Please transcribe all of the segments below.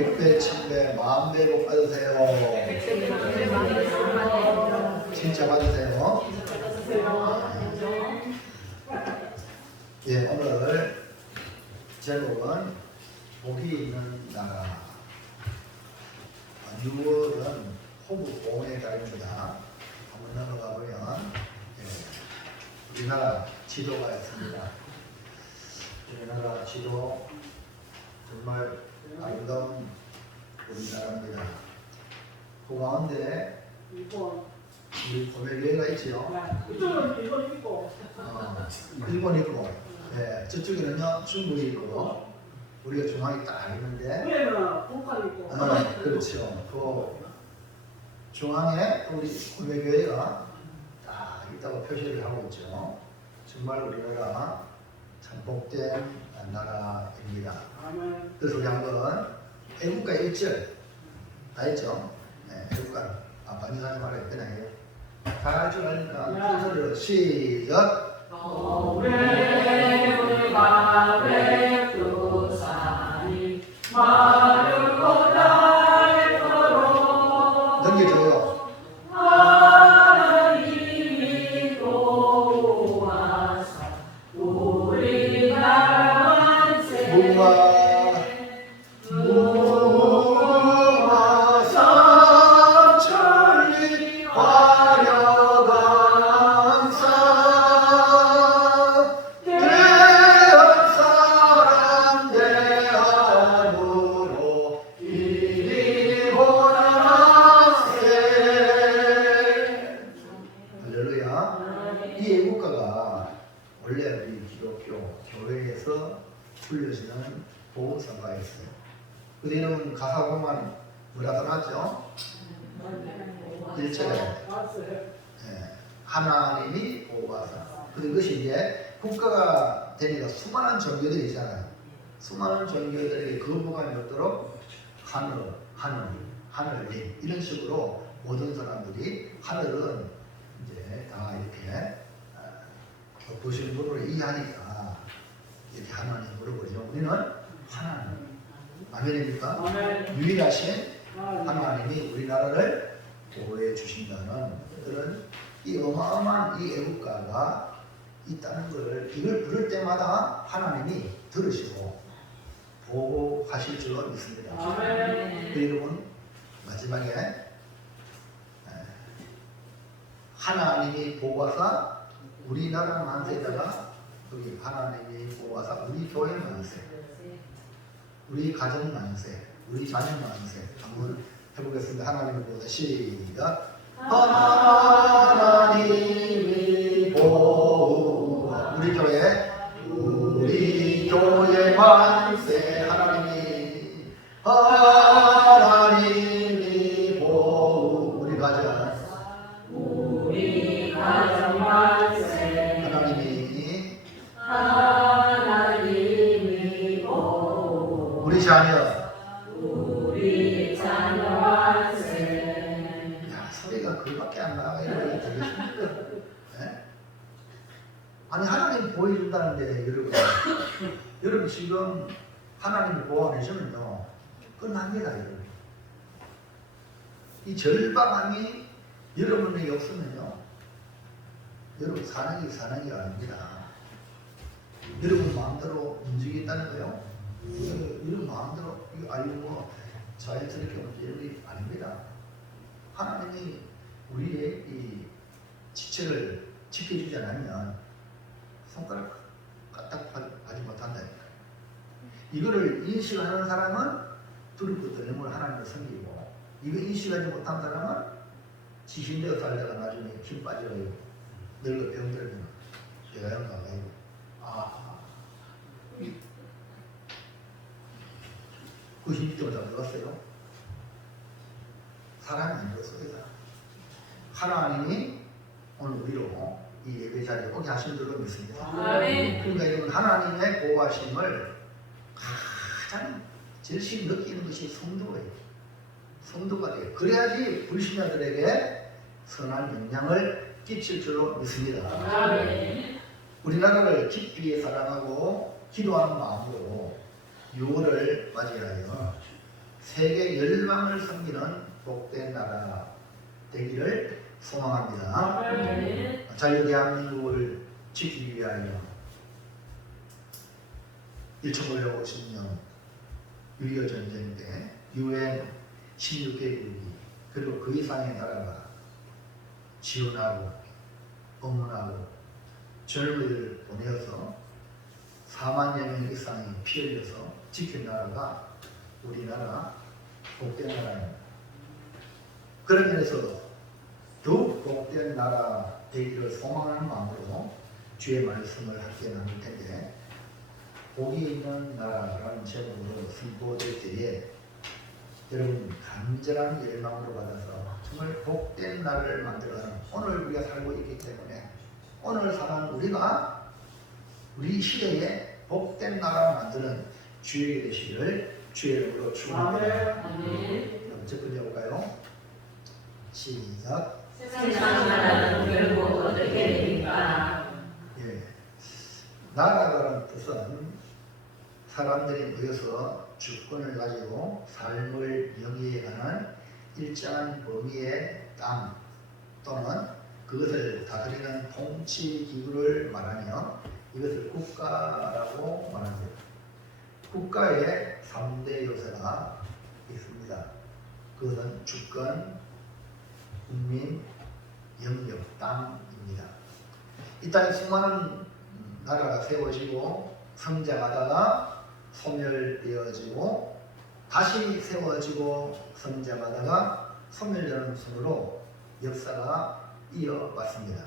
백배, 천배, 만배 복 받으세요. 진짜 받으세요. 예, 오늘 제목은 복이 있는 나라. 6월은 호국 보훈의 달입니다. 한번 넘어가 보면 우리나라 지도가 있습니다. 우리나라 지도 정말 아름다운 우리나라입니다. 그 가운데 우리 고멜교회가 있지요. 일본 있고, 네, 저쪽에는요 중국이 있고, 우리가 중앙에 딱 있는데, 그렇죠. 그 중앙에 우리 고멜교회가 딱 있다고 표시를 하고 있죠. 정말 우리나라 참 복된 나라입니다. 그래서 우리 한번 애국가 1절 다 했죠? 네, 애국가 반주하지 말아야 되나요? 다 할 줄 아니까 큰 소리로 시작! 노래불가 백두산이 마르고 닳도록 넘겨줘요. 하나님이 도와서 우리나라 만세 무궁화 삼천리 화려강산 대한 사람 대한으로 이리 보나세. 할렐루야. 이 애국가가 원래 우리 기독교 교회에서 불려지는 보험사가 있어요. 그 이름은 가사 보면 뭐라 써놨죠? 1절에 하나님이 보호하사. 그리고 이것이 이제 국가가 되니까 수많은 종교들이 있잖아요. 수많은 종교들에게 거부감이 없도록 하늘님 이런 식으로 모든 사람들이 하늘은 이제 다 이렇게 보시는 분으로 이해하니까 이렇게 하나님으로 부르죠. 우리는 하나님. 아멘입니까? 유일하신 하나님이 우리나라를 보호해 주신다는 그런 이 어마어마한 이 애국가가 있다는 것을 이걸 부를 때마다 하나님이 들으시고 보호하실 줄 믿습니다. 그 이름은 마지막에 하나님이 보호하사 우리나라 만세에다가 여기 하나님이 보호하사 우리 교회 만세, 우리 가정 만세, 우리 자녀 만세 한번 해보겠습니다. 하나님이 보호하사 시작. 하나님이 보호하사 우리 교회 만세. 하나님이 보호 우리 가정 만세. 하나님이 보호 우리 자녀 만세. 야, 소리가 그밖에 안 나가. 이러면 되게 힘들어요. 네? 아니 하나님 보여준다는데 여러분 지금 하나님을 보호하시면요 끝납니다. 이 절박함이 여러분에게 없으면요 여러분 사는 게 아닙니다. 여러분 마음대로 움직인다는 거요. 여러분 마음대로 이거 알고 자연스럽게 움직이는 게 아닙니다. 하나님이 우리의 이 지체를 지켜주지 않으면 손가락 까딱하지 못한다니까. 이거를 인식하는 사람은 두렵고 떨림을 하나님을 섬기고, 이거 인식하지 못한 사람은 지신되어 살다가 나중에 힘 빠져가지고 늙어 병들면 요양 가가지고 그 힘이 좀 늙었어요. 사람이 안 늙었어요. 하나님이 오늘 우리로 이 예배 자리에 오게 하신 줄로 믿습니다. 그러니까 이건 하나님의 보호하심을 가장 절실히 느끼는 것이 성도예요. 성도가 돼요. 그래야지 불신자들에게 선한 영향을 끼칠 줄로 믿습니다. 우리나라를 깊이 사랑하고 기도하는 마음으로 6월을 맞이하여 세계 열방을 섬기는 복된 나라 되기를 소망합니다. 아멘. 자유 대한민국을 지키기 위하여 1950년 6.25 전쟁 때 UN 16개국이 그리고 그 이상의 나라가 지원하고 응원하고 젊은이들 보내어서 4만여 명 이상이 피 흘려서 지킨 나라가 우리나라 복된 나라입니다. 그런 면에서 더욱 복된 나라 되기를 소망하는 마음으로 주의 말씀을 함께 나눌 텐데, 복이 있는 나라라는 제목으로 선포될 때에 여러분 간절한 열망으로 받아서 정말 복된 나라를 만들어가는 오늘 우리가 살고 있기 때문에 오늘 사는 우리가 우리 시대에 복된 나라를 만드는 주역이 되시기를 주의 이름으로 축원합니다. 아멘. 그럼 첫 번째 볼까요? 시작. 세상 나라는 결국 어떻게 됩니까? 예. 나라라는 뜻은 사람들이 모여서 주권을 가지고 삶을 영위해가는 일정한 범위의 땅 또는 그것을 다스리는 통치 기구를 말하며 이것을 국가라고 말합니다. 국가의 3대 요소가 있습니다. 그것은 주권, 국민, 영역, 땅입니다. 이 땅에 수많은 나라가 세워지고 성장하다가 소멸되어지고 다시 세워지고 성장하다가 소멸되는 순으로 역사가 이어왔습니다.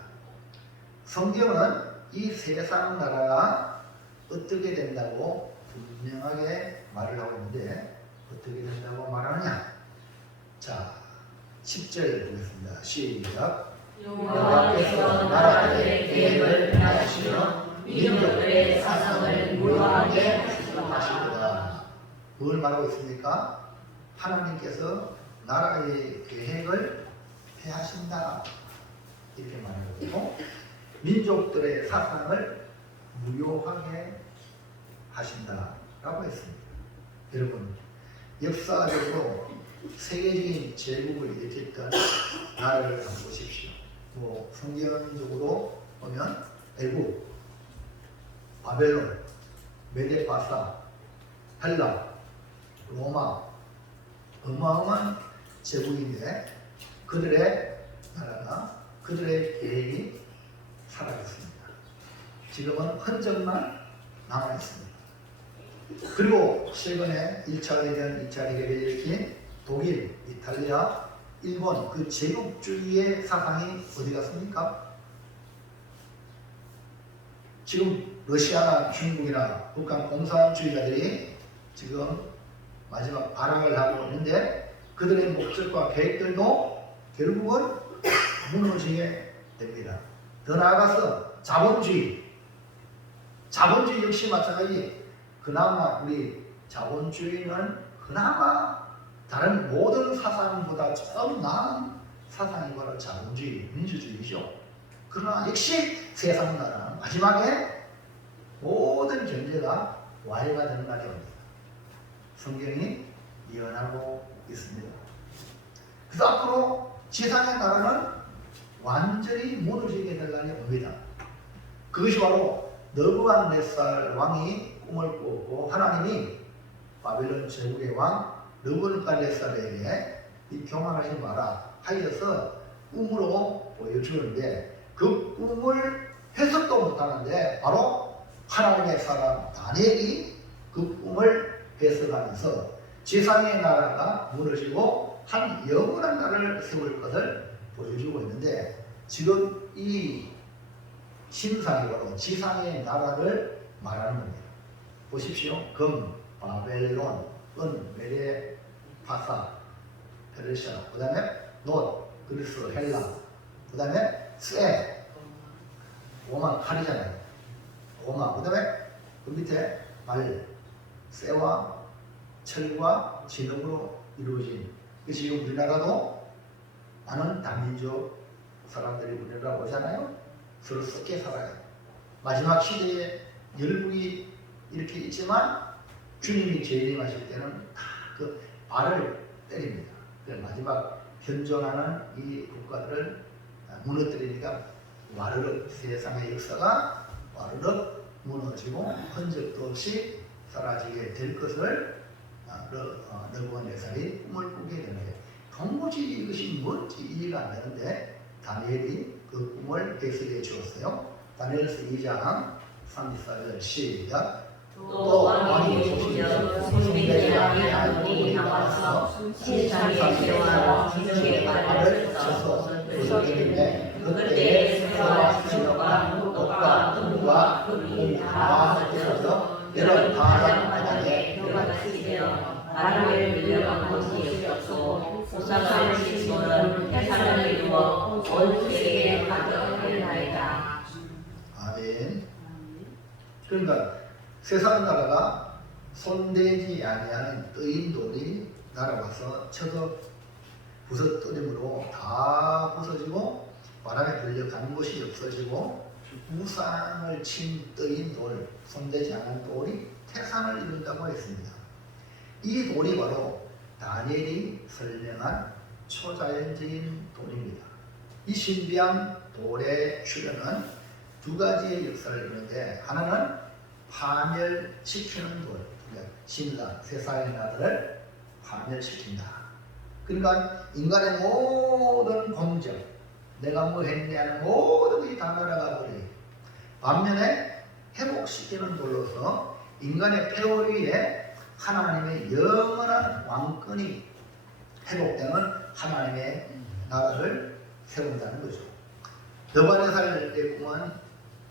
성경은 이 세상 나라가 어떻게 된다고 분명하게 말을 하고 있는데 어떻게 된다고 말하느냐? 자, 10절 보겠습니다. 시작. 여호와께서 나라들의 계획을 폐하시며 민족들의 사상을 무효하게 하시리라. 뭘 말하고 있습니까? 하나님께서 나라의 계획을 폐하신다 이렇게 말하고 있고 민족들의 사상을 무효하게 하신다라고 했습니다. 여러분 역사적으로 세계적인 제국을 일으켰던 나라를 한번 보십시오. 뭐 성경적으로 보면 애국, 바벨론, 메데파사, 헬라, 로마 어마어마한 제국인데 그들의 나라가 그들의 계획이 사라졌습니다. 지금은 흔적만 남아있습니다. 그리고 최근에 1차 대전, 2차 대전을 일으킨 독일, 이탈리아, 일본 그 제국주의의 사상이 어디 갔습니까? 지금 러시아나 중국이나 북한 공산주의자들이 지금 마지막 발악을 하고 있는데 그들의 목적과 계획들도 결국은 무너지게 됩니다. 더 나아가서 자본주의 역시 마찬가지. 그나마 우리 자본주의는 그나마 다른 모든 사상보다 좀 나은 사상이 바로 자본주의, 민주주의죠. 그러나 역시 세상 나라는 마지막에 모든 경제가 와해가 되는 날이 옵니다. 성경이 예언하고 있습니다. 그래서 앞으로 지상의 나라는 완전히 무너지게 될 날이 옵니다. 그것이 바로 느부갓네살 왕이 꿈을 꾸었고 하나님이 바벨론 제국의 왕 느부갓네살에게 이 교만하지 마라 하여서 꿈으로 보여주는데 그 꿈을 해석도 못하는데 바로 하나님의 사람 다니엘이 그 꿈을 해석하면서 지상의 나라가 무너지고 한 영원한 나라를 세울 것을 보여주고 있는데 지금 이 신상이 바로 지상의 나라를 말하는 겁니다. 보십시오. 금, 바벨론, 은, 메데파사, 페르시아, 그 다음에 놋, 그리스, 헬라, 그 다음에 쇠, 오마 칼이잖아요. 오마, 그 다음에 그 밑에 말, 쇠와 철과 진흙으로 이루어진 지금 우리나라도 많은 다민족 사람들이 우리나라 오잖아요. 서로 섞여 살아요. 마지막 시대에 열국이 이렇게 있지만 주님이 재림하실 때는 다 그 알을 때립니다. 마지막 현존하는 이 국가들을 무너뜨리니까 와르륵 세상의 역사가 와르륵 무너지고 흔적도 없이 사라지게 될 것을 느부갓네살이 꿈을 꾸게 되는데 도무지 이것이 뭔지 이해가 안 되는데 다니엘이 그 꿈을 해석해 주었어요. 다니엘서 2장 34절 시작. 또 왕이 오시며 손님의 아들이 나와서 신상의 제와 지성의 발을 쳐서 부서뜨리매 그때에 새와 지옥과 독과 금과 금이 다 흩어져 여러 바람 바닥에 들어같이 되어 바람을 밀려간 곳이 없었고 우상을 씻고는 해산을 이루어 온 세계에 가득하리이다. 아멘. 그러니까 세상 나라가 손대지 아니하는 뜨인 돌이 날아와서 쳐서 부서뜨림으로 다 부서지고 바람에 불려간 곳이 없어지고 우상을 친 뜨인 돌, 손대지 않은 돌이 태산을 이룬다고 했습니다. 이 돌이 바로 다니엘이 설명한 초자연적인 돌입니다. 이 신비한 돌의 출현은 두 가지의 역사를 이루는데 하나는 파멸시키는 돌, 그러니까 신라, 세상의 나라를 파멸시킨다. 그러니까 인간의 모든 공정, 내가 뭐 했냐는 모든 것이 다 날아가 버리고 반면에 회복시키는 돌로서 인간의 폐허 위에 하나님의 영원한 왕권이 회복되는 하나님의 나라를 세운다는 거죠. 느부갓네살의 꿈은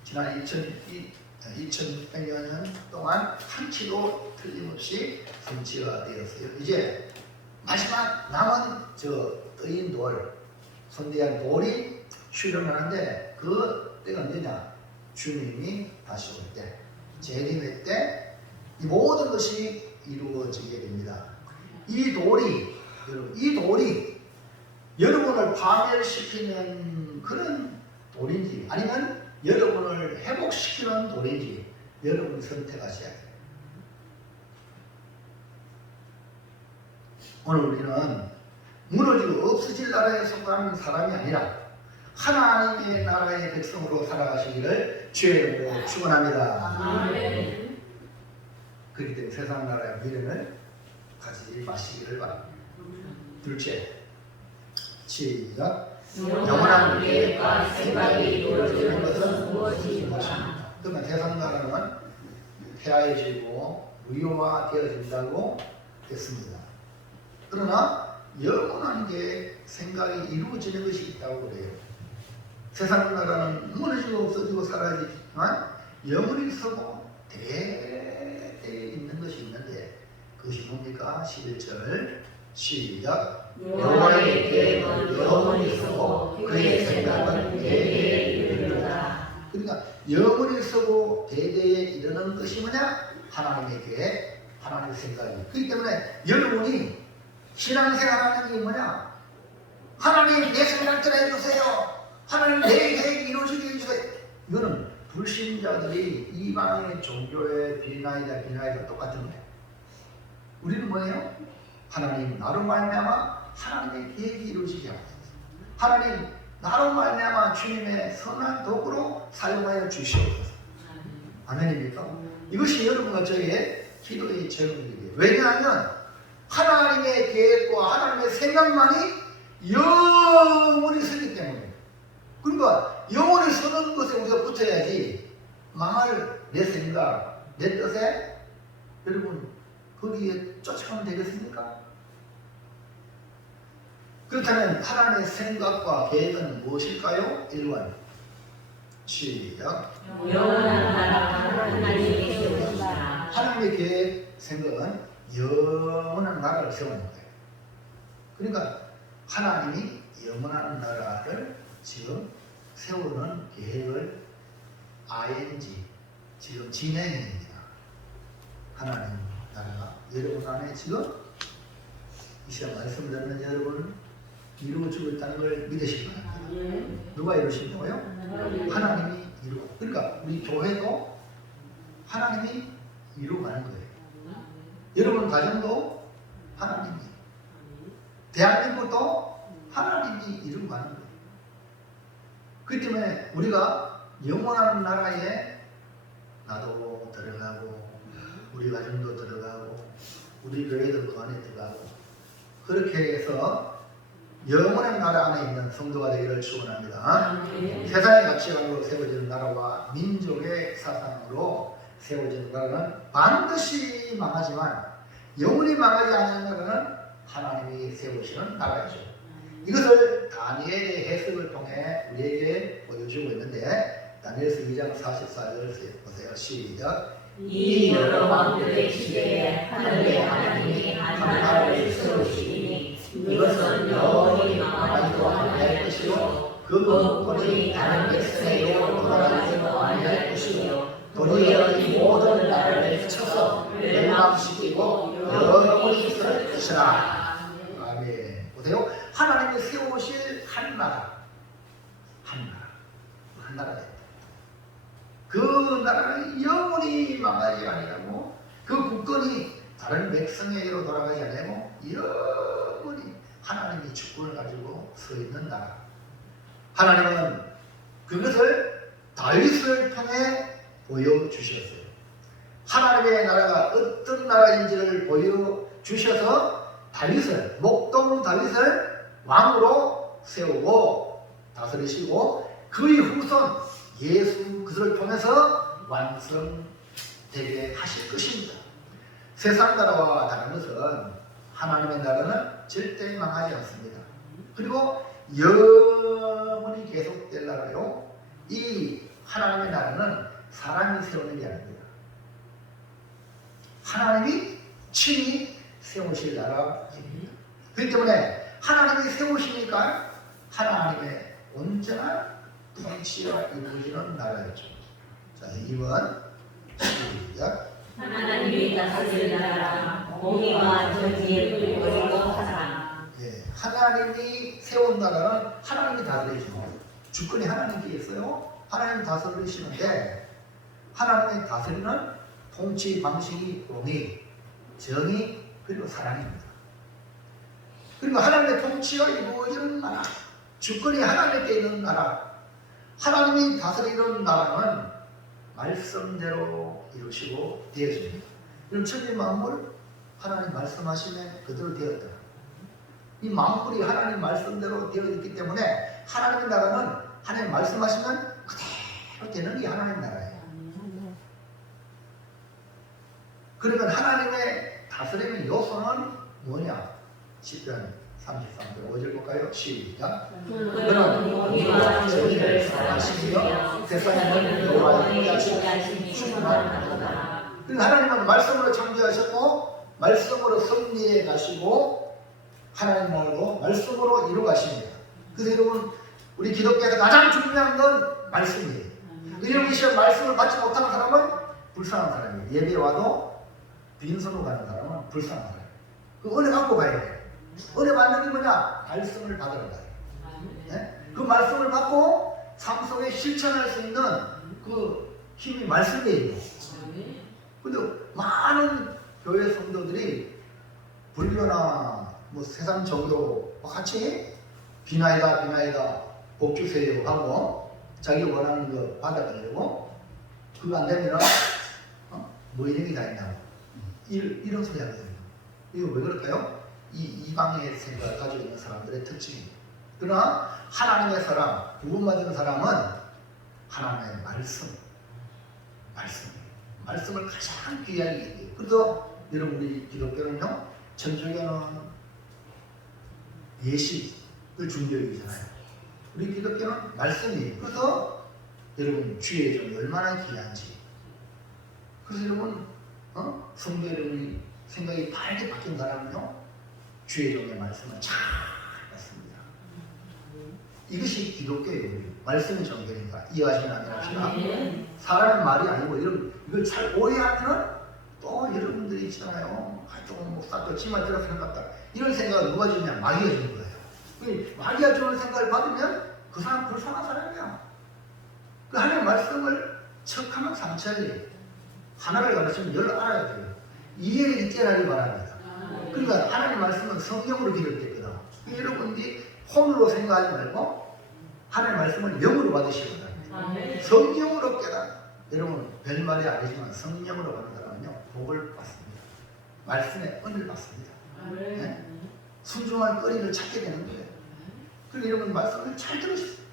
지난 2100여 년 동안 한치도 틀림없이 성취가 되었어요. 이제 마지막 남은 저 뜨인 돌, 손대한 돌이 출현하는데 그 때가 언제냐? 주님이 다시 올 때, 재림의 때 이 모든 것이 이루어지게 됩니다. 이 돌이 여러분을 파멸시키는 그런 돌인지 아니면 여러분을 회복시키는 돌인지 여러분이 선택하셔야 돼요. 오늘 우리는 무너지고 없어질 나라에 속한 사람이 아니라 하나님의 나라의 백성으로 살아가시기를 주의 이름으로 축원합니다. 아멘. 그렇기 때문에 세상 나라의 미래를 가지지 마시기를 바랍니다. 둘째, 시작. 영원한 계획과 생각이 이루어지는 것은 무엇인가? 그러면 세상 나라는 폐하해지고 무효화되어진다고 했습니다. 그러나 영원한 게 생각이 이루어지는 것이 있다고 그래요. 세상 나라는 무너지고 없어지고 사라지지만 영원히 서고 대대에 있는 것이 있는데 그것이 뭡니까? 11절 시작. 여호와의 계획은 영원히 서고 그의 생각은 대대에 이르리로다. 그러니까 영원히 서고 대대에 이르는 것이 뭐냐? 하나님의 계획, 하나님의 생각이. 그렇기 때문에 여러분이 신앙생활하는 게 뭐냐? 하나님 내 생각 들어주세요. 하나님 내 계획이 이루어지게 해주세요. 이거는 불신자들이 이방의 종교의 비나이다 똑같은 거예요. 우리는 뭐예요? 하나님 나로 말미암아 하나님의 계획이 이루어지게 하옵소서. 하나님 나로 말미암아 주님의 선한 도구로 사용하여 주시옵소서. 아멘입니까? 이것이 여러분과 저의 기도의 제목이에요. 왜냐하면 하나님의 계획과 하나님의 생각만이 영원히 서기 때문에. 그러니까 영원히 서는 것에 우리가 붙어야지 망할 내 생각, 내 뜻에 여러분 거기에 쫓아가면 되겠습니까? 그렇다면 하나님의 생각과 계획은 무엇일까요? 1번 시작. 영원한 나라 하나님이 세우시라. 하나님의 계획, 생각은 영원한 나라를 세우는 거예요. 그러니까 하나님이 영원한 나라를 지금 세우는 계획을 ING 지금 진행입니다. 하나님 나라가 여러분 안에 지금 이 시간 말씀 듣는 여러분 이루어지고 있다는 걸 믿으시기 바랍니다. 누가 이루신다고요? 하나님이 이루고. 그러니까 우리 교회도 하나님이 이루어가는 거예요. 여러분 가정도 하나님이 대한민국도 하나님이 이루고 가는 거예요. 그렇기 때문에 우리가 영원한 나라에 나도 들어가고 우리 가정도 들어가고 우리 교회도 그 안에 들어가고 그렇게 해서 영원한 나라 안에 있는 성도가 되기를 축원합니다. 세상의 가치관으로 세워지는 나라와 민족의 사상으로 세워지는 나라는 반드시 망하지만 영원히 망하지 않는 나라는 하나님이 세우시는 나라이죠. 이것을 다니엘의 해석을 통해 우리에게 보여주고 있는데 다니엘서 2장 44절 보세요. 시작. 이 여러 왕들의 시대에 하늘의 하나님이 한 나라를 세우시니 이것은 영원히 망하지도 아니할 것이요 그 국권이 다른 백성에게로 돌아가지도 아니할 것이요 도리어 이 모든 나라를 쳐서 멸망시키고 영원히 있을 것이라. 아멘. 보세요. 하나님이 세우실 한 나라, 한 나라다. 그 나라는 영원히 망하지 아니하고 그 국권이 다른 백성에게로 돌아가지 아니하고 영원히 하나님이 주권을 가지고 서 있는 나라. 하나님은 그것을 다윗을 통해 보여주셨어요. 하나님의 나라가 어떤 나라인지를 보여주셔서 다윗을, 목동 다윗을 왕으로 세우고 다스리시고 그의 후손 예수 그들을 통해서 완성되게 하실 것입니다. 세상 나라와 다른 것은 하나님의 나라는 절대 망하지 않습니다. 그리고 영원히 계속될 나라요. 이 하나님의 나라는 사람이 세우는 게 아닙니다. 하나님이 친히 세우실 나라입니다. 그렇기 때문에 하나님이 세우시니까 하나님의 온전한 통치가 이루어지는 나라였죠. 자, 2번 시작. 하나님이 다스릴 나라 공의와 정의를 이루고 사랑. 예, 하나님이 세운 나라는 하나님이 다스리죠. 주권이 하나님께 있어요. 하나님 다스리시는데 하나님이 다스리는 통치 방식이 공의, 정의, 그리고 사랑입니다. 그리고 하나님의 통치가 이루어지는 나라, 주권이 하나님께 있는 나라, 하나님이 다스리는 나라는 말씀대로 이루시고 되어집니다. 이런 천지 만물 하나님 말씀하시면 그대로 되었다. 이 만물이 하나님 말씀대로 되어 있기 때문에 하나님의 나라는 하나님 말씀하시면 그대로 되는 게 하나님 나라예요. 그러면 하나님의 다스리는 요소는 뭐냐? 시편 33편 5절 볼까요? 시작. 그는 공의와 정의를 사랑하시며 세상에는 여호와의 인자하심이 충만하도다. 그러니까 하나님은 말씀으로 창조하셨고 말씀으로 섭리해 가시고 하나님 나라도 말씀으로 이루 가십니다. 그래서 여러분 우리 기독교에서 가장 중요한 건 말씀이에요. 이런 시험 말씀을 받지 못하는 사람은 불쌍한 사람이에요. 예배 와도 빈손으로 가는 사람은 불쌍한 사람이에요. 그 은혜 갖고 가야 돼요. 은혜 받는 게 뭐냐? 말씀을 받으러 가요. 네? 그 말씀을 받고 삶 속에 실천할 수 있는 그 힘이 말씀이에요. 근데 많은 교회 성도들이 불교나 뭐 세상 종교 같이 비나이다 복 주세요 하고 자기 원하는 거 받아가려고 그거 안 되면 뭐 이런 게 다 있나 이런 소리 하거든요. 이거 왜 그럴까요? 이 이방의 생각을 가지고 있는 사람들의 특징입니다. 그러나 하나님의 사람, 구원받은 사람은 하나님의 말씀을 가장 귀하게 여겨요. 그래도 여러분 우리 기독교는요, 천주교는 예식을 중요하잖아요. 우리 기독교는 말씀이에요. 그래서 여러분 주의 종이 얼마나 귀한지. 그래서 여러분 성도 여러분이 생각이 밝게 바뀐 사람은요, 주의 종의 말씀을 잘 받습니다. 이것이 기독교예요. 말씀의 정결이니까 이해하시면 안 되시나? 사람의 말이 아니고 이걸 잘 오해하면 또 여러분들이 있잖아요. 조금 목사도 치마 들어서 생각다. 이런 생각을 누가 주냐? 마귀가 주는 거예요. 마귀가 주는 생각을 받으면 그 사람 불쌍한 사람이야. 그 하나님의 말씀을 척하면 상처예요. 하나를 가르치면 열 알아야 돼요. 이해력이 뛰어나기 바랍니다. 그러니까 하나님 말씀은 성경으로 기록되거든. 여러분이 혼으로 생각하지 말고 하나님의 말씀을 영으로 받으시기 바랍니다. 아멘. 성령으로 깨달아. 여러분 별말이 아니지만 성령으로 받는 사람은요 복을 받습니다. 말씀의 은혜를 받습니다. 네? 순종할 거리를 찾게 되는 거예요. 그리고 여러분 말씀을 잘 들으십시오.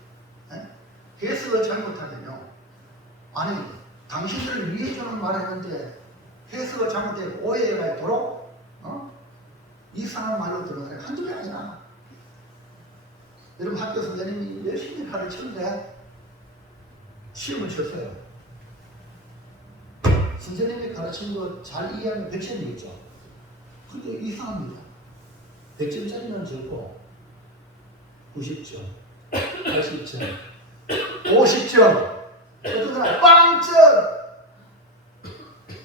네? 해석을 잘못하면요, 아니 당신들을 위해 주는 말했는데 해석을 잘못해 오해가 있도록 이상한 말로 들은 사람이 한두 개 아니라. 여러분 학교 선생님이 열심히 가르치는데 시험을 쳤어요. 선생님이 가르친 거 잘 이해하면 100점이겠죠. 근데 이상합니다. 100점짜리는 적고 90점, 80점, 50점, 어떤 사람 빵점,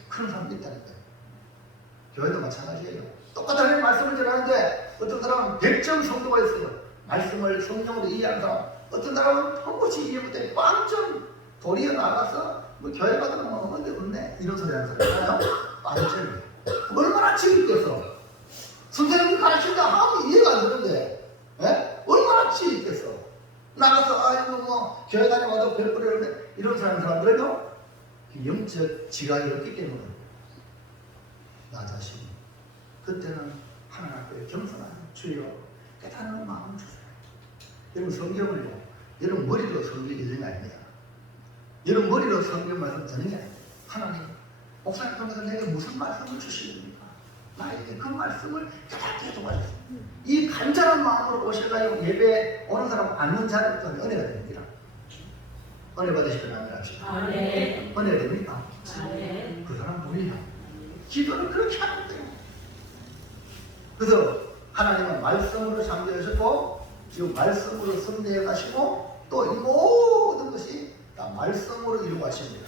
그런 사람도 있다니까요. 교회도 마찬가지예요. 똑같은 말씀을 전하는데 어떤 사람은 100점 성도가 있어요. 말씀을 성령으로 이해하는 사람. 어떤 사람은 통고치 이해 못해 빵점 도리어 나가서 뭐 교회 가면 뭐 뭔데 없네 이런 소리 하는 사람 있잖아요. 빵점이에요. 얼마나 지있겠어. 선생님이 가르친다 하면 이해가 안 되는데, 에? 얼마나 지있겠어. 나가서 아이고 뭐 교회 다녀와도 별거리 없네 이런 사람들은요 영적 지각이 없기 때문에 나 자신 그때는 하나님 앞에 겸손한 주여 깨닫는 마음을 주세요. 여러분 성경을요, 여러분 머리로 성경 읽는 게 아닙니다. 여러분 머리로 성경 말씀 듣는 게 아닙니다. 하나님 목사님 통해서 내게 무슨 말씀을 주시렵니까? 나에게 그 말씀을 깨닫게 도와주세요. 이 간절한 마음으로 오셔가지고 예배 오는 사람 앉는 자리부터 은혜가 됩니다. 은혜 받으시길 합시다. 아멘. 은혜가 됩니까? 아멘. 그 사람 누리나? 기도를 그렇게 하는 거예요. 그래서 하나님은 말씀으로 창조하셨고 이 말씀으로 선대해 가시고 또 이 모든 것이 다 말씀으로 이루어 가십니다.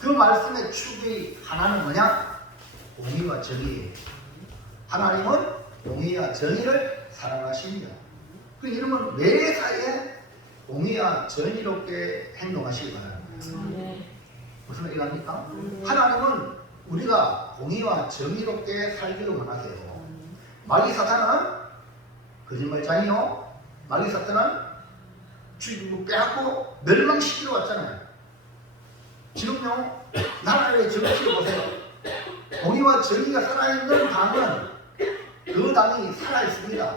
그 말씀의 축이 하나는 뭐냐? 공의와 정의예요. 하나님은 공의와 정의를 사랑하십니다. 그 이름은 매사에 공의와 정의롭게 행동하시기 바랍니다. 무슨 얘기합니까? 하나님은 우리가 공의와 정의롭게 살기를 원하세요. 마귀 사탄은 거짓말장이요. 마귀 사탄은 죽이고 빼앗고 멸망시키러 왔잖아요. 지금요 나라의 정치를 보세요. 공의와 정의가 살아있는 당은 그 당이 살아있습니다.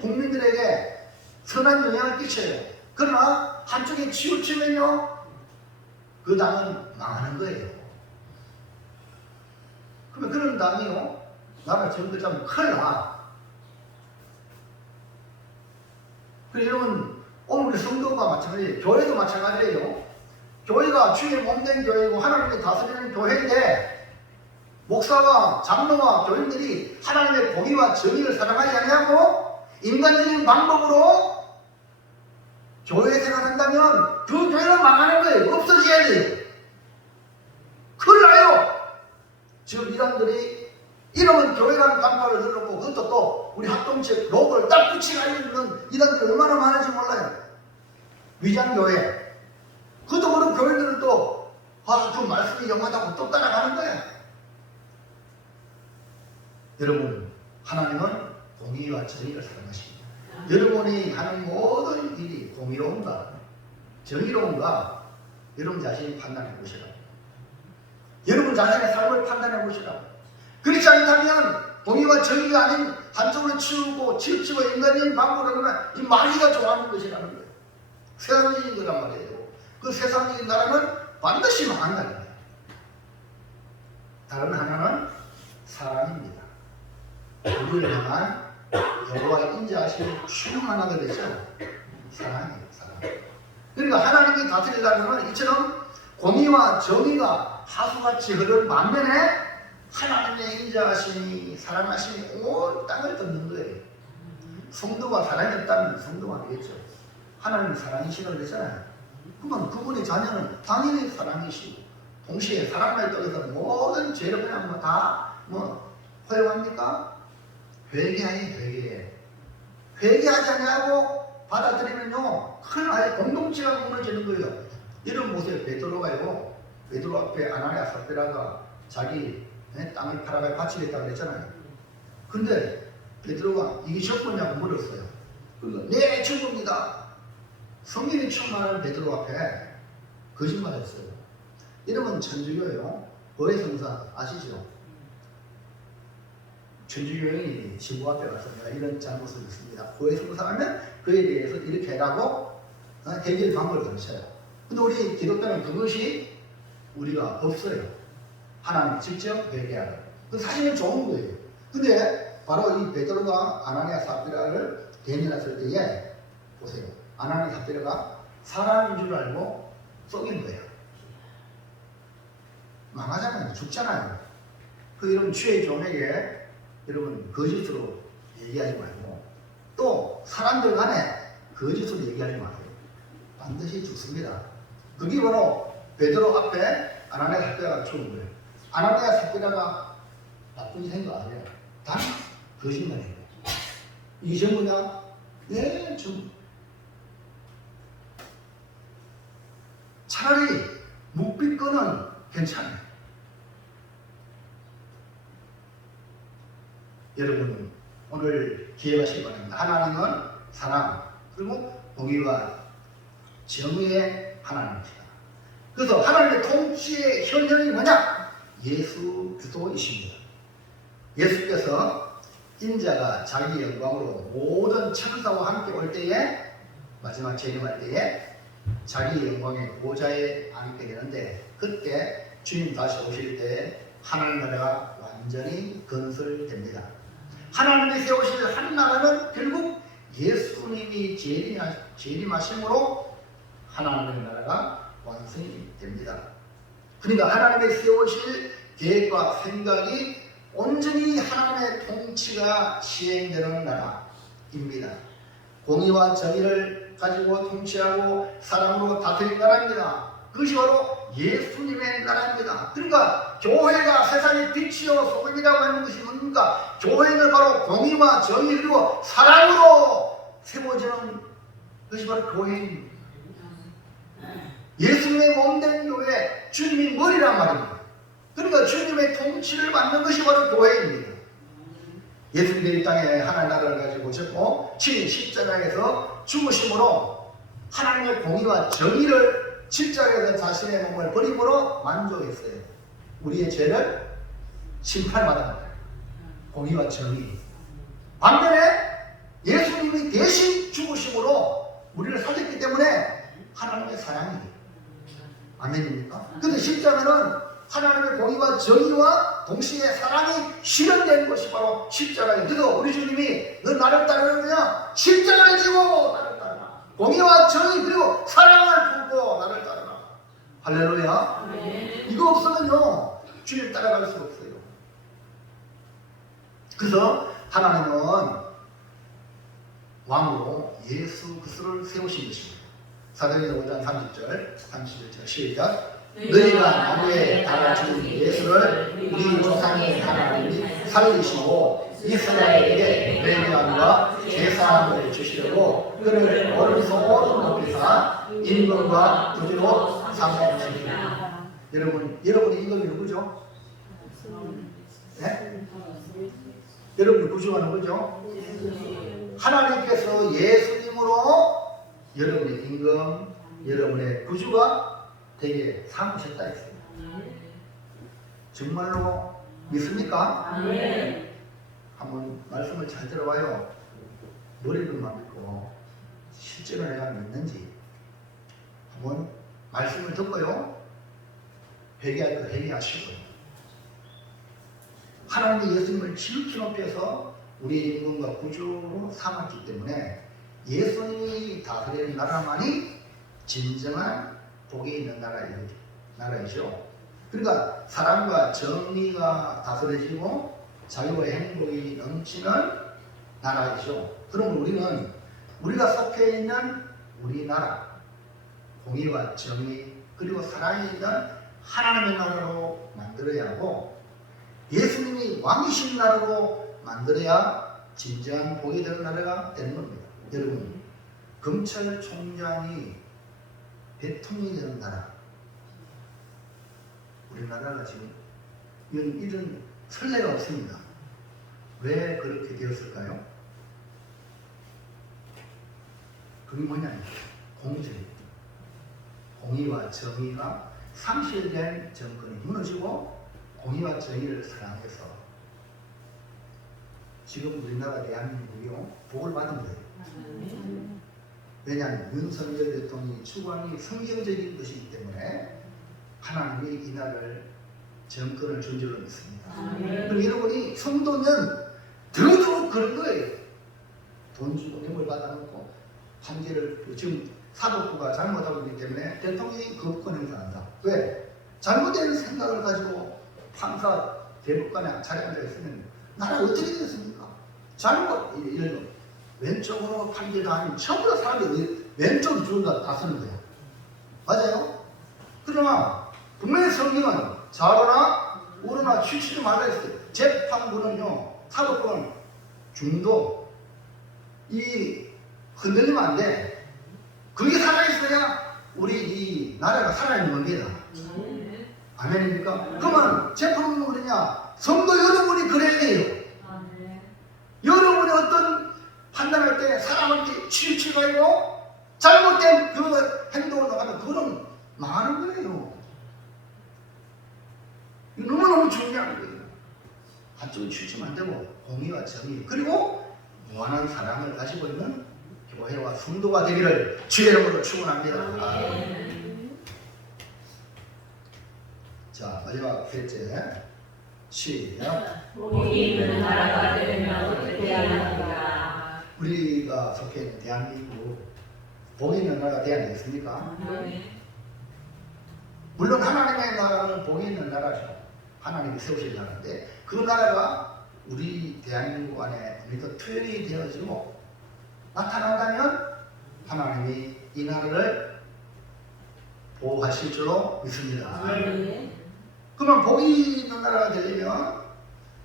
국민들에게 선한 영향을 끼쳐요. 그러나 한쪽에 치우치면요 그 당은 망하는 거예요. 그러면 그런 당이요 나라 정부 잡으면 큰일 나. 그래서 여러분 오늘 우리 성도가 마찬가지예요. 교회도 마찬가지예요. 교회가 주의 몸된 교회고 하나님이 다스리는 교회인데 목사와 장로와 교인들이 하나님의 공의와 정의를 사랑하지 아니하고 인간적인 방법으로 교회 생활한다면 그 교회는 망하는 거예요. 없어져야 돼요. 큰일 나요. 지금 이단들이 이러면 교회라는 간판을 들었고 그것도 또 우리 합동체 로고를 딱 붙이고 있는 이단들이 얼마나 많은지 몰라요. 위장교회. 그것도 모르는 교회들은 또 그 말씀이 영하다고 또 따라가는 거예요. 여러분 하나님은 공의와 정의를 사랑하십니다. 여러분이 하는 모든 일이 공의로운가 정의로운가 여러분 자신이 판단해 보시라. 여러분 자신의 삶을 판단해 보시라. 그렇지 않다면 공의와 정의가 아닌 한쪽으로 치우고 치우치고 인간적인 방법으로 하면 이 마귀가 좋아하는 것이라는 거예요. 세상적인 거란 말이에요. 그 세상적인 나라는 반드시 망한다는 거예요. 다른 하나는 사랑입니다. 우리를 향한 여호와의 인자하심이 충만하게 되죠. 사랑이에요. 사랑. 그러니까 하나님이 다스리려면 이처럼 공의와 정의가 하수같이 흐르는 반면에 하나님의 인자하심이 사랑하심이 온 땅을 덮는 거예요. 성도가 사랑이 없다면 성도가 아니겠죠. 하나님은 사랑이시라고 그랬잖아요. 그러면 그분의 자녀는 당연히 사랑이시고 동시에 사랑을 통해서 모든 죄를 그냥 다 허용합니까? 회개하니 회개해. 회개하지 않냐고 받아들이면요 큰 아예 공동체가 무너지는 거예요. 이런 모습에 베드로가요. 베드로 앞에 아나니아 삽비라가 자기 땅을 팔아가 바치겠다고 그랬잖아요. 근데 베드로가 이게 적군이냐고 물었어요. 그러니까 네, 적군입니다. 성령이 충만한 베드로 앞에 거짓말했어요. 이러면 천주교요. 고해성사 아시죠? 천주교인이 신부 앞에 가서 내가 이런 잘못을 했습니다. 고해성사하면 그에 대해서 이렇게 해라고 해결 방법을 가르쳐요. 근데 우리 기독교는 그것이 우리가 없어요. 하나님 직접 회개하라. 그 사실은 좋은 거예요. 근데 바로 이 베드로가 아나니아 삽비라를 대면했을 때에 보세요. 아나니아 삽비라가 사람인 줄 알고 썩인 거예요. 망하잖아요. 죽잖아요. 그 여러분 주의 종에게 여러분 거짓으로 얘기하지 말고 또 사람들 간에 거짓으로 얘기하지 마세요. 반드시 죽습니다. 그게 바로 베드로 앞에 아나니아 삽비라가 죽은 거예요. 아나니아 삽비라가 나쁜 생각 아니에요. 단 거짓말이에요. 이게 전부냐? 네, 좀 차라리 묵비권은 괜찮아요. 여러분 오늘 기회가 시기 바랍니다. 하나님은 사랑 그리고 공의와 정의의 하나님입니다. 그래서 하나님의 통치의 현장이 뭐냐? 예수 그리스도이십니다. 예수께서 인자가 자기 영광으로 모든 천사와 함께 올 때에 마지막 재림할 때에 자기 영광의 보좌에 앉게 되는데 그때 주님 다시 오실 때 하나님 나라가 완전히 건설됩니다. 하나님이 세우실 한 나라는 결국 예수님이 재림하심으로 하나님의 나라가 완성이 됩니다. 그러니까 하나님의 세우실 계획과 생각이 온전히 하나님의 통치가 시행되는 나라입니다. 공의와 정의를 가지고 통치하고 사랑으로 다스리는 나라입니다. 그것이 바로 예수님의 나라입니다. 그러니까 교회가 세상의 빛이요 소금이라고 하는 것이 뭡니까? 교회는 바로 공의와 정의 그리고 사랑으로 세워지는 것이 바로 교회입니다. 예수님의 몸된 교회, 주님이 머리란 말입니다. 그러니까 주님의 통치를 받는 것이 바로 교회입니다. 예수님이 이 땅에 하나님 나라를 가지고 오셨고 친히 십자가에서 죽으심으로 하나님의 공의와 정의를 십자가에서 자신의 몸을 버림으로 만족했어요. 우리의 죄를 심판받은 거예요. 공의와 정의. 반면에 예수님이 대신 죽으심으로 우리를 살렸기 때문에 하나님의 사랑이에요. 아멘입니까? 근데 십자가는 하나님의 공의와 정의와 동시에 사랑이 실현된 것이 바로 십자가예요. 그래서 우리 주님이 너 나를 따르느냐? 십자가를 지고 나를 따르라. 공의와 정의 그리고 사랑을 품고 나를 따르라. 할렐루야. 네. 이거 없으면요 주님 따라갈 수 없어요. 그래서 하나님은 왕으로 예수 그리스도를 세우신 것입니다. 사도행전 5장 30절 31절 시작. 너희가 나무에 달아 죽은 예수를 우리 조상의 하나님이 살리시고 이스라엘에게 맹령과 제사함을 주시려고 그를 오른손 높이사 임금과 구주로 삼으시니라. 여러분이 임금이 누구죠? 네? 여러분이 구주가 누구죠? 하나님께서 예수님으로 여러분의 임금, 여러분의 구주가 되게 삼으셨다 했습니다. 정말로 믿습니까? 네. 한번 말씀을 잘 들어봐요. 머리로만 믿고 실제로 내가 믿는지 한번 말씀을 듣고요. 회개할 거 회개하시고요. 하나님의 예수님을 지극히 높여서 우리 임금과 구주로 삼았기 때문에 예수님이 다스리는 나라만이 진정한 복이 있는 나라이죠. 그러니까 사랑과 정의가 다스려지고 자유와 행복이 넘치는 나라이죠. 그럼 우리는 우리가 속해 있는 우리나라 공의와 정의 그리고 사랑이 있는 하나님의 나라로 만들어야 하고 예수님이 왕이신 나라로 만들어야 진정한 복이 되는 나라가 되는 겁니다. 여러분 검찰총장이 대통령이 되는 나라 우리나라가 지금 이런 설례가 없습니다. 왜 그렇게 되었을까요? 그게 뭐냐면 공정, 공의와 정의가 상실된 정권이 무너지고 공의와 정의를 사랑해서 지금 우리나라 대한민국이요 복을 받은 거예요. 왜냐하면 윤석열 대통령이 추구하는 성경적인 것이기 때문에 하나님이 이 나라를 정권을 준 줄로 믿습니다. 그럼 여러분이 성도는 더더욱 그런 거예요. 돈 주고 뇌물 받아놓고 판결을 지금 사법부가 잘못하고 있기 때문에 대통령이 거부권 행사한다. 왜? 잘못된 생각을 가지고 판사, 대법관에 자리에 앉아 있으면 나라 어떻게 되겠습니까? 잘못, 예를 들어 왼쪽으로 판결하면 전부 다 사람들이 왼쪽으로 주는다 다 쓰는 거예요. 맞아요? 그러나 분명히 성경은 좌로나 우로나 치우치지 말라 했어요. 재판부는요, 사법부는 중도 이 흔들리면 안 돼. 그게 살아있어야 우리 이 나라가 살아있는 겁니다. 아멘입니까? 그러면 재판부는 그러냐? 성도 여러분이 그래야 돼요. 여러분이 어떤 판단할 때 사람한테 치우치고 잘못된 그 행동을 나가면 그거는 망하는 거예요. 이거 너무너무 중요한 거예요. 한쪽에 치우치면 안 되고 공의와 정의 그리고 무한한 사랑을 가지고 있는 교회와 성도가 되기를 주의 이름으로 축원합니다. 자, 마지막 셋째 시작. 복이 있는 나라가 되면 어떻게 하는가? 우리가 속해 있는 대한민국 복이 있는 나라가 돼야 되겠습니까? 물론 하나님의 나라는 복이 있는 나라죠. 하나님이 세우신 나라인데 그 나라가 우리 대한민국 안에 우리가 투영이 되어지고 나타난다면 하나님이 이 나라를 보호하실 줄로 믿습니다. 그러면 복이 있는 나라가 되려면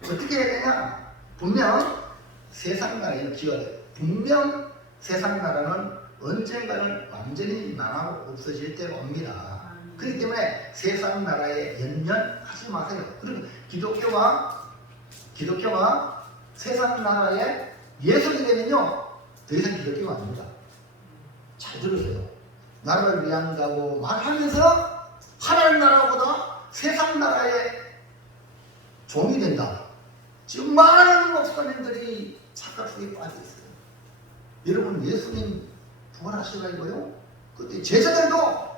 어떻게 해야 되냐? 분명 세상 나라에 기여가 돼요. 분명 세상 나라는 언젠가는 완전히 망하고 없어질 때가 옵니다. 그렇기 때문에 세상 나라에 연연하지 마세요. 그리고 기독교가 세상 나라에 예속이 되면요 더 이상 기독교가 아닙니다. 잘 들으세요. 나라를 위한다고 말하면서 하나님 나라보다 세상 나라에 종이 된다. 지금 많은 목사님들이 착각 속에 빠져 있어요. 여러분 예수님 부활하시라고요? 그때 제자들도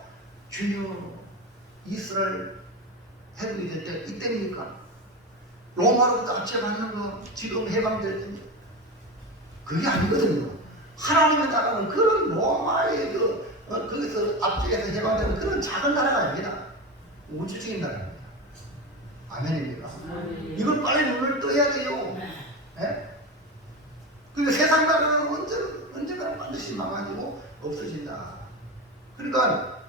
주여 이스라엘 해방이 될 때 이때입니까? 로마로부터 압제받는 거 지금 해방될 때입니다. 그게 아니거든요. 하나님의 나라는 그런 로마의 거기서 압제해서 해방되는 그런 작은 나라가 아닙니다. 우주적인 나라입니다. 아멘입니까? 이걸 빨리 눈을 떠야 돼요. 네? 그러니까 세상 나라는 언젠가 반드시 망가지고 없어진다. 그러니까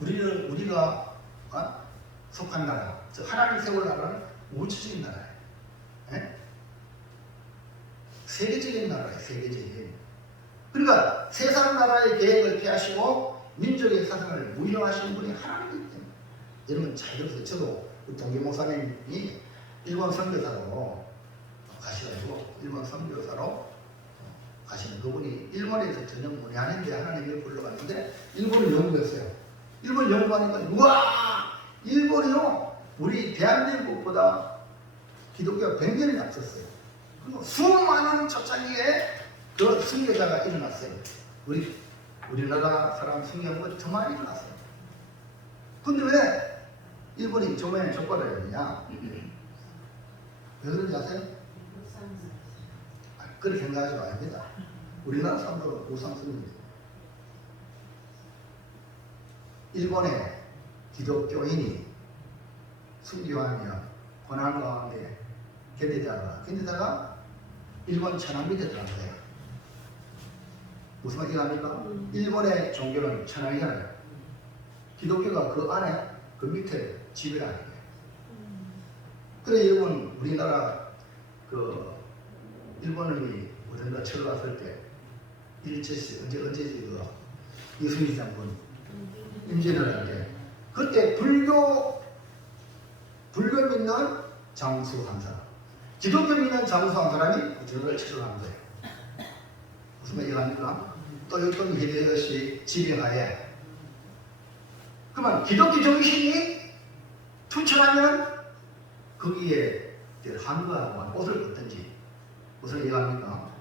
우리가 속한 나라, 즉 하나님 세울 나라는 우주적인 나라예요. 네? 세계적인 나라예요. 세계적인. 그러니까 세상 나라의 계획을 피하시고 민족의 사상을 무효하시는 분이 하나님이기 때문에 여러분 잘 들으세요. 저도 동계 목사님이 일본 선교사로 가셔가지고 일본 선교사로 가시는 그분이 일본에서 전혀 문외한인데 하나님이 불러갔는데 일본을 연구했어요. 일본 연구하니까 우와 일본이요 우리 대한민국보다 기독교가 100년이 앞섰어요. 그리고 수많은 초창기에 그 순교자가 일어났어요. 우리나라 사람 순교한 더 많이 일어났어요. 근데 왜 일본이 조만에 족발을 했느냐? 왜 그런지 아세요? 그렇게 생각하지 말입니다. 우리나라 사람들은 우상스럽습니다. 일본의 기독교인이 순교하면 고난 가운데 견디다가 일본 천황 밑에 들어간 거예요. 무슨 말인지 압니까? 일본의 종교는 천황이잖아요. 기독교가 그 안에 그 밑에 지배를 하는 거예요. 그래 여러분 우리나라 그 일본이 어딘가 쳐들어갔을 때 일제시 언제지 그 이순신 장군 임진을 할 때 그때 불교 믿는 장수 한 사람 기독교 믿는 장수한 사람이 부정을 체결하는 거예요. 무슨 말 이해합니까? 또 어떤 히데요시 지배하에 그러면 기독교 정신이 투철하면 거기에 한가하고 옷을 벗든지 무슨 이해합니까?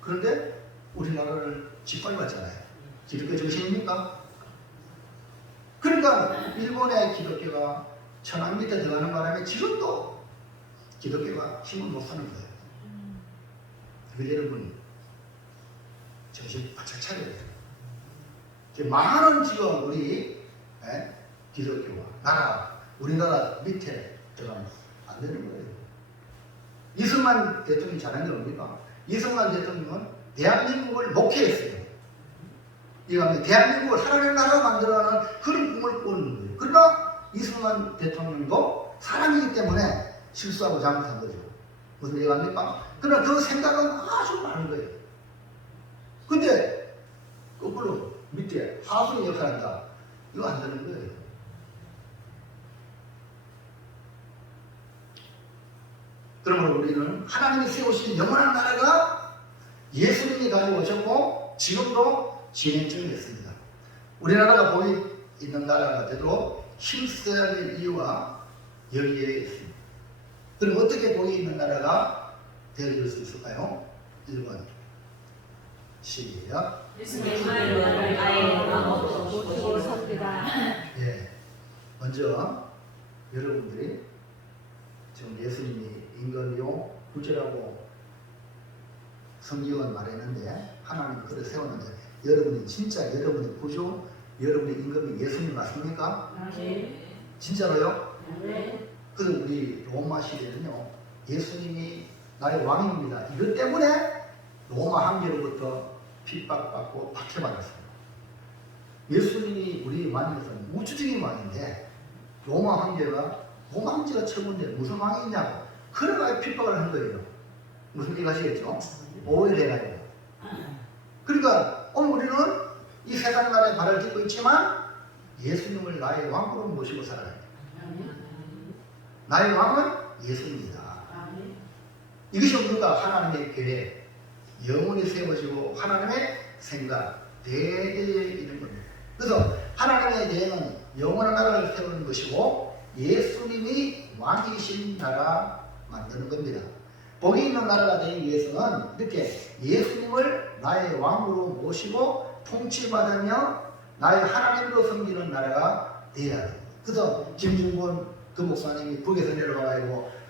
그런데 우리나라를 짓밟았잖아요. 기독교 정신입니까? 그러니까 일본의 기독교가 천황 밑에 들어가는 바람에 지금도 기독교가 힘을 못 쓰는 거예요. 그래서 여러분 정신 바짝 차려야 돼요. 많은 지금 우리 기독교가 우리나라 밑에 들어가면 안 되는 거예요. 이승만 대통령이 잘한 게 뭡니까? 이승만 대통령은 대한민국을 목회했어요. 이거 대한민국을 하나님 나라 만들어가는 그런 꿈을 꾸는 거예요. 그러나 이승만 대통령도 사람이기 때문에 실수하고 잘못한 거죠. 무슨 얘기합니까? 그러나 그 생각은 아주 많은 거예요. 근데 거꾸로 밑에 하수인 역할을 한다. 이거 안 되는 거예요. 그러므로 우리는 하나님이 세우신 영원한 나라가 예수님이 가지고 오셨고 지금도 진행 중에 있습니다. 우리나라가 복이 있는 나라가 되도록 힘써야 될 이유가 여기에 있습니다. 그럼 어떻게 복이 있는 나라가 되어질 수 있을까요? 1번 시작. 예수님을 나의 마음으로 모시고 삽니다. 예, 먼저 여러분들이 지금 예수님이 임금이요 구제라고 성경은 말했는데 하나님 그를 세웠는데 여러분이 진짜 여러분의 구주, 여러분의 임금이 예수님 맞습니까? 네. 진짜로요? 네. 그래서 우리 로마 시대는요 예수님이 나의 왕입니다. 이것 때문에 로마 황제로부터 핍박받고 박해받았어요. 예수님이 우리 왕에서는 우주적인 왕인데 로마 황제가 처분돼 무슨 왕이냐고 그래가 핍박을 한 거예요. 무슨 얘기 하시겠죠? 오해해가지고. 그러니까 오늘 우리는 이 세상 나라에 발을 딛고 있지만 예수님을 나의 왕으로 모시고 살아야 돼요. 나의 왕은 예수입니다. 이것이 우리가 하나님의 계획, 영원히 세워지고 하나님의 생각, 대계에 있는 겁니다. 그래서 하나님의 계획은 영원한 나라를 세우는 것이고 예수님이 왕이신 나라 만드는 겁니다. 복이 있는 나라가 되기 위해서는 이렇게 예수님을 나의 왕으로 모시고 통치받으며 나의 하나님으로 섬기는 나라가 되어야 돼요. 그래서 김중곤 그 목사님이 북에서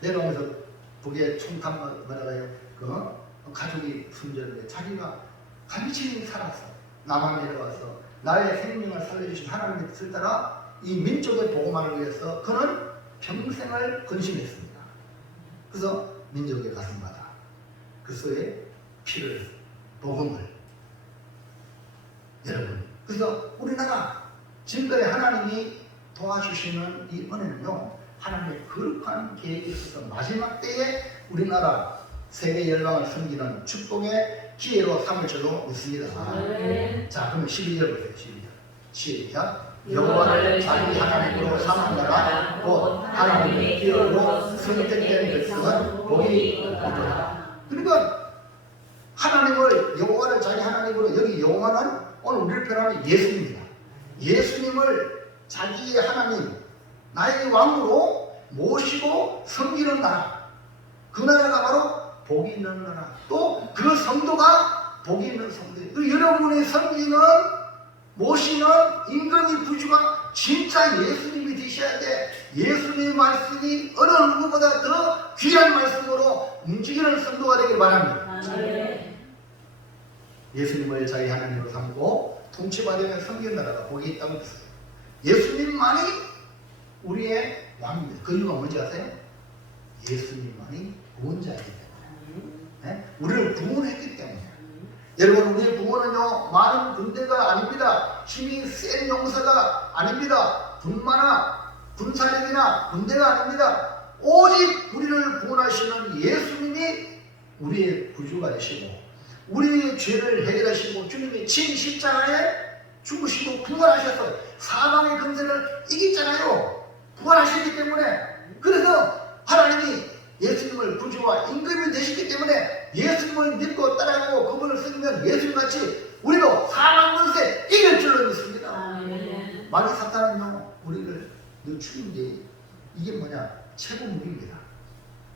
내려오면서 북에 총탄 말아가요. 그 가족이 숨졌는데 자기가 간절히 살았어. 남한 내려와서 나의 생명을 살려주신 하나님의 뜻을 따라 이 민족의 복음화를 위해서 그는 평생을 헌신했습니다. 그래서 민족의 가슴마다 그리스도의 피를 복음을 여러분 그래서 우리나라 지금까지 하나님이 도와주시는 이 은혜는요 하나님의 거룩한 계획이 있어서 마지막 때에 우리나라 세계 열방을 섬기는 축복의 기회로 삼을 줄로 믿습니다. 네. 자 그러면 12절 보세요. 12절 시작. 여호와를 자기 하나님으로 삼는다가 곧 하나님의 기업으로 선택된 백성은 복이 있도다. 그러니까 하나님을 여호와를 자기 하나님으로 여기 여호와는 오늘 우리를 표현하면 예수님입니다. 예수님을 자기의 하나님 나의 왕으로 모시고 섬기는 나라 그 나라가 바로 복이 있는 나라 또 그 성도가 복이 있는 성도예요. 그 여러분의 섬기는 모시는 임금이 부주가 진짜 예수님이 되셔야 돼. 예수님의 말씀이 어느 누구보다 더 귀한 말씀으로 움직이는 성도가 되길 바랍니다. 예수님을 자기 하나님으로 삼고 통치받으며 섬기는 나라가 복이 있다고 했어요. 예수님만이 우리의 왕입니다. 그 이유가 뭔지 아세요? 예수님만이 구원자이기 때문에 우리를 구원했기 때문에 여러분 우리의 구원은요 많은 군대가 아닙니다. 힘이 센 용사가 아닙니다. 군마나 군사력이나 군대가 아닙니다. 오직 우리를 구원하시는 예수님이 우리의 구주가 되시고 우리의 죄를 해결하시고 주님이 친 십자가에 죽으시고 부활하셔서 사망의 근세를 이겼잖아요. 부활하셨기 때문에 그래서 하나님이 예수님을 구주와 임금이 되시기 때문에 예수님을 믿고 따라가고 그분을 섬기면 예수님같이 우리도 사망 권세 이길 줄로 믿습니다. 아멘. 마귀 사탄은요 우리를 늘 죽인데 이게 뭐냐 최고 무기입니다.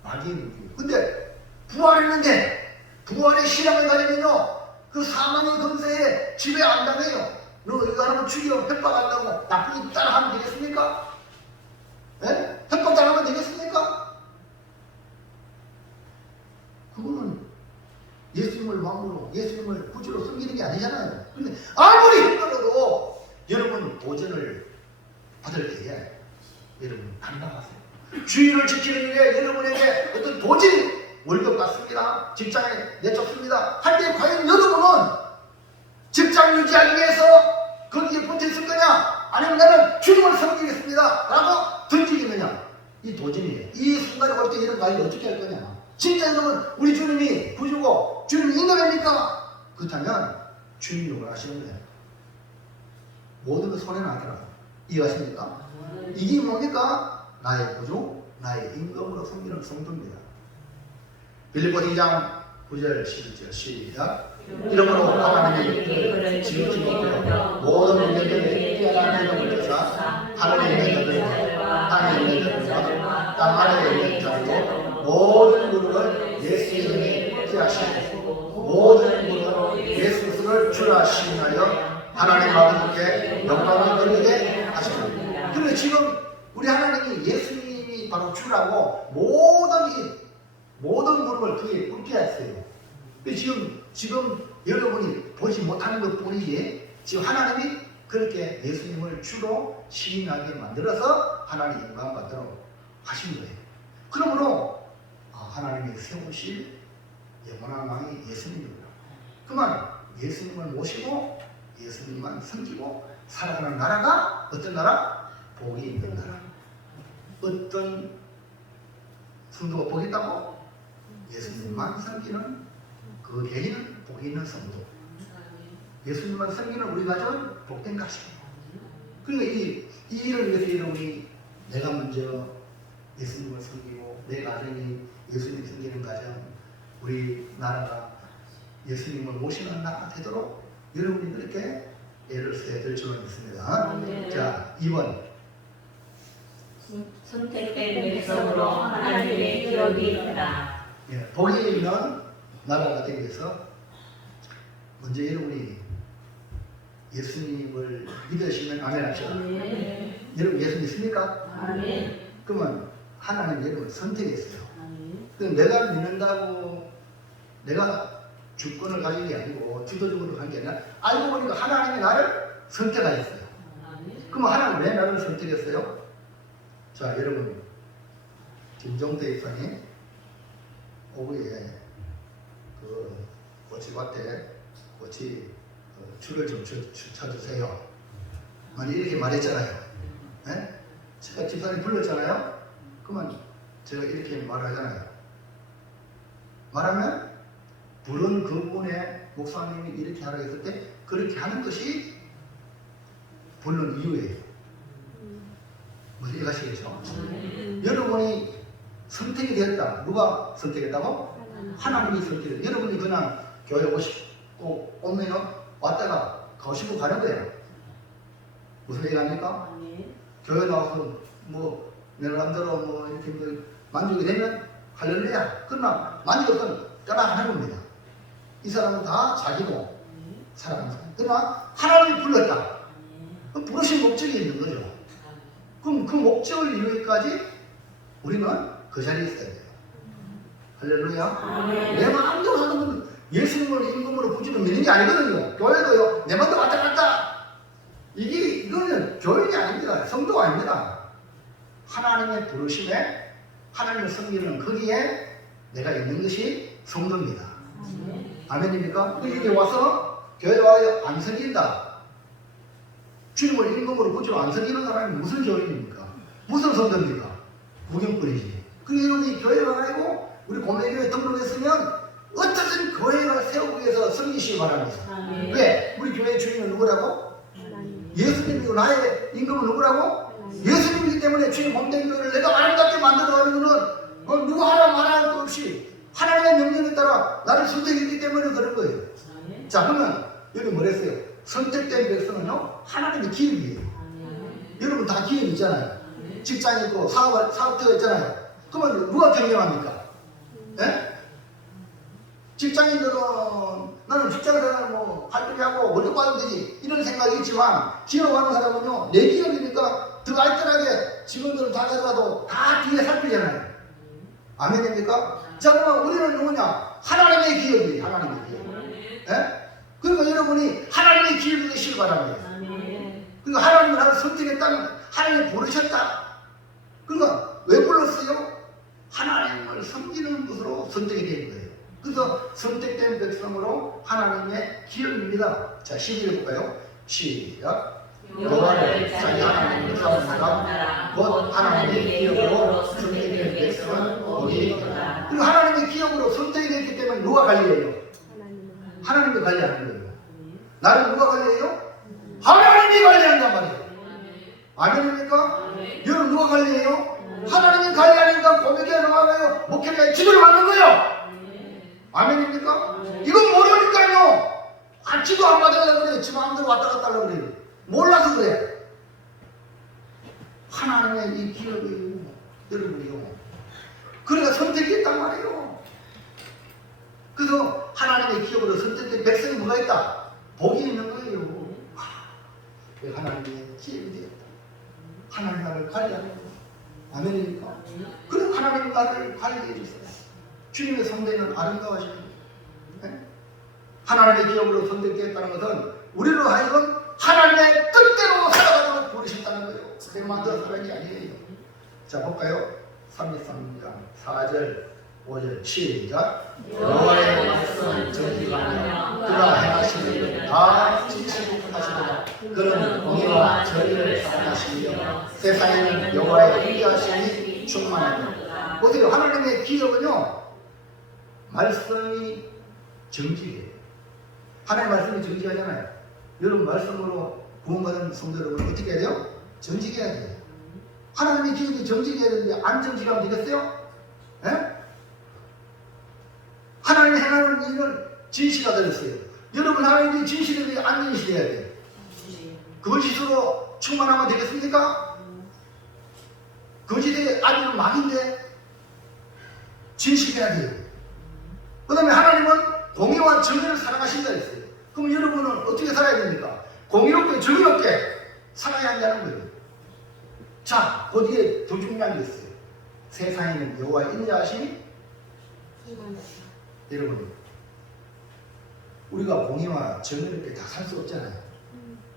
마귀의 무기. 근데 부활했는데 부활의 신앙을 가지면요 그 사망의 권세에 지배 안 당해요. 너 이거 하나만 죽여 협박한다고 나쁘게 따라하면 되겠습니까? 예? 협박 당하면 되겠습니까? 그거는 예수님을 왕으로 예수님을 구주로 섬기는 게 아니잖아요. 근데 아무리 힘들어도 여러분 도전을 받을 때에 여러분 당당하세요. 주의를 지키는 일에 여러분에게 어떤 도전이 월급 받습니다. 직장에 내쫓습니다. 할 때 과연 여러분은 직장 유지하기 위해서 거기에 붙어 있을 거냐? 아니면 나는 주님을 섬기겠습니다. 라고 던지겠느냐? 이 도전이에요. 이 순간에 올 때 이런 말이 어떻게 할 거냐? 진짜 여러분 우리 주님이 구주고 주님이 인간입니까? 그렇다면 주님이 원하시는 거예요. 모든 거 손에 나더라도 이해하십니까? 이게 뭡니까? 나의 구주, 나의 임금으로 섬기는 성도입니다. 빌립보서 2장 9절 11절 시작. 이러므로 하나님의 뜻을 지키며 모든 문제들에 뛰어난 이름을 주사 하늘에 있는 자들과 땅에 있는 자들과 땅 아래에 있는 자들도 모든 무릎을 예수 이름에 피하시고 모든 무릎을 예수 그리스도를 주라 하시나요 하나님 아버지께 영광을 돌리게 하십니다. 그런데 지금 우리 하나님이 예수님이 바로 주라고 모든 무릎을 그에 꿇게 했어요. 지금 여러분이 보지 못하는 것 뿐이지 지금 하나님이 그렇게 예수님을 주로 시인하게 만들어서 하나님 영광 받도록 하신 거예요. 그러므로 하나님이 세우실 영원한 왕이 예수님입니다. 그만 예수님을 모시고 예수님만 섬기고 살아가는 나라가 어떤 나라? 복이 있는 나라. 어떤 성도가 복이 있다고? 예수님만 섬기는 그 개인은 복이 있는 성도. 예수님만 섬기는 우리 가족은 복된 가족. 그러니까 이 일을 위해서 여러분이 내가 먼저 예수님을 섬기고 내 가정이 예수님 섬기는 가정, 우리 나라가 예수님을 모시는 나라가 되도록 여러분이 그렇게 애를 써야 될 줄로 믿습니다. 자, 2번. 선택된 백성으로 하나님의 기록이 있다. 예, 복이 있는 나라가 되기 위해서 먼저 여러분이 예수님을 믿으시면 아멘 합시다. 여러분 예수 믿습니까? 아멘. 그러면 하나님 여러분을 선택했어요. 아멘. 그럼 내가 믿는다고 내가 주권을 가진 게 아니고 주도적으로 한 게 아니라 알고 보니까 하나님이 나를 선택하셨어요. 아멘. 그럼 하나님 왜 나를 선택했어요? 자, 여러분 김종대 입사님 오후에 그 고치밭에 고치 줄을 좀 쳐주세요. 아니 이렇게 말했잖아요. 네? 제가 집사님 불렀잖아요. 그러면 제가 이렇게 말하잖아요. 말하면 부른 그분의 목사님이 이렇게 하라고 했을 때 그렇게 하는 것이 부른 이유예요. 무슨 이해가시겠죠? 여러분이 선택이 되었다. 누가 선택했다고? 하나님이 선택했다. 여러분이 그냥 교회 오시고 오면 왔다가 가시고 가는 거예요. 무슨 얘기합니까? 교회 나와서 뭐 내 마음대로 뭐 이렇게 뭐 만족이 되면 할렐루야. 그러나 만족이 없으면 떠나가는 겁니다. 이 사람은 다 자기로 살아가는 사람. 그러나 하나님이 불렀다. 그럼 부르신 목적이 있는 거죠. 그럼 그 목적을 이루기까지 우리는 그 자리에 있어야 돼요. 할렐루야. 내 마음대로 사는 건 예수님을 임금으로 구주로 믿는 게 아니거든요. 교회도요. 내 마음대로 왔다 갔다. 이거는 교인이 아닙니다. 성도가 아닙니다. 하나님의 부르심에 하나님을 섬기는 거기에 내가 있는 것이 성도입니다. 아멘입니까? 이게 와서 교회에 와서 안 섬긴다. 주님을 임금으로 구주로 안 섬기는 사람이 무슨 교인입니까? 무슨 성도입니까? 구경꾼이지. 그리고 여러분이 교회에 와가지고 우리 고매교회에 등록했으면 어떻든 교회를 세우기 위해서 섬기시기 바랍니다. 왜? 우리 교회 주인은 누구라고? 예수님이고 나의 임금은 누구라고? 예수님이기 때문에 주님 몸된 교회를 내가 아름답게 만들어가는 거는 누구 하라 말할 것 없이 하나님의 명령에 따라 나를 선택했기 때문에 그런 거예요. 자, 그러면 여기 뭐랬어요? 선택된 백성은요 하나님의 기업이에요. 여러분 다 기업 있잖아요. 직장 있고 사업자가 있잖아요. 그러면 누가 경영합니까? 예? 직장인들은 나는 직장생활 뭐 활동하고 월급 받으면 되지 이런 생각이 있지만 기업하는 사람은요 내 기업이니까 더 알뜰하게 직원들은 다 가져가도 다 뒤에 살피잖아요. 아멘입니까? 자, 그러면 우리는 누구냐? 하나님의 기업이에요. 하나님의 기업. 예? 그러니까 여러분이 하나님의 기업이 되시길 바랍니다. 그러니까 하나님을 나를 선택했다는 하나님이 부르셨다. 그러니까 왜 불렀어요? 하나님을 섬기는 것으로 선택이 된 거예요. 그래서 선택된 백성으로 하나님의 기업입니다. 자, 12절 볼까요? 시작. 여호와를 자기 하나님으로 삼은 사람 곧 하나님의 기업으로 선택된 백성은 복이 있다. 그리고 하나님의 기업으로 선택이 됐기 때문에 누가 관리해요? 하나님이 관리하는 거예요. 나를 누가 관리해요? 하나님이 관리한단 말이에요. 아멘입니까? 여러분 누가 관리해요? 하나님이 관리하니까 고백에 나가요. 목회자의 기도를 받는 거예요. 아멘입니까? 이건 모르니까요. 지도 안 받으려고 그래요. 지 마음대로 왔다 갔다 하려고 그래요. 몰라서 그래. 하나님의 이 기업이에요. 여러분이요. 그러니까 선택했단 말이에요. 그래서 하나님의 기업으로 선택된 백성이 뭐가 있다? 복이 있는 거예요. 왜 하나님의 기업이 되었다. 하나님 나를 관리하는 거예요. 아멘입니까? 그럼 하나님 나를 관리해 주세요. 주님의 성대는 아름다워지는 거예요. 네? 하나님의 기업으로 선택되었다는 것은 우리로 하여금 하나님의 뜻대로 살아가도록 부르셨다는 거예요. 내가 만들어 살아간 게 아니에요. 자, 볼까요? 33장 4절 5절 시작. 여호와의 말씀은 정직하며 그가 행하시는 일을 다 지키고 하시도다. 그는 공의와 정의를 사랑하시며 세상에는 여호와의 인자하심이 충만하다. 보세요. 하나님의 기업은요 말씀이 정직해요. 하나님의 말씀이 정직하잖아요. 여러분 말씀으로 구원받은 성도 여러분 어떻게 해야 돼요? 정직해야 돼요. 하나님의 기업이 정직해야 되는데 안 정직하면 되겠어요? 예? 하나님이 행하는 일은 진실가 되었어요. 여러분 하나님이 진실에 대해 안 진실해야 돼요. 거짓으로 충만하면 되겠습니까? 거짓의 아니면 막인데 진실해야 돼요. 그 다음에 하나님은 공의와 정의를 사랑하신다 했어요. 그럼 여러분은 어떻게 살아야 됩니까? 공의롭게 정의롭게 살아야 한다는 거예요. 자, 거기에 더 중요한 게 있어요. 세상에는 여호와의 인자하심이 여러분 우리가 공의와 정의롭게 다 살 수 없잖아요.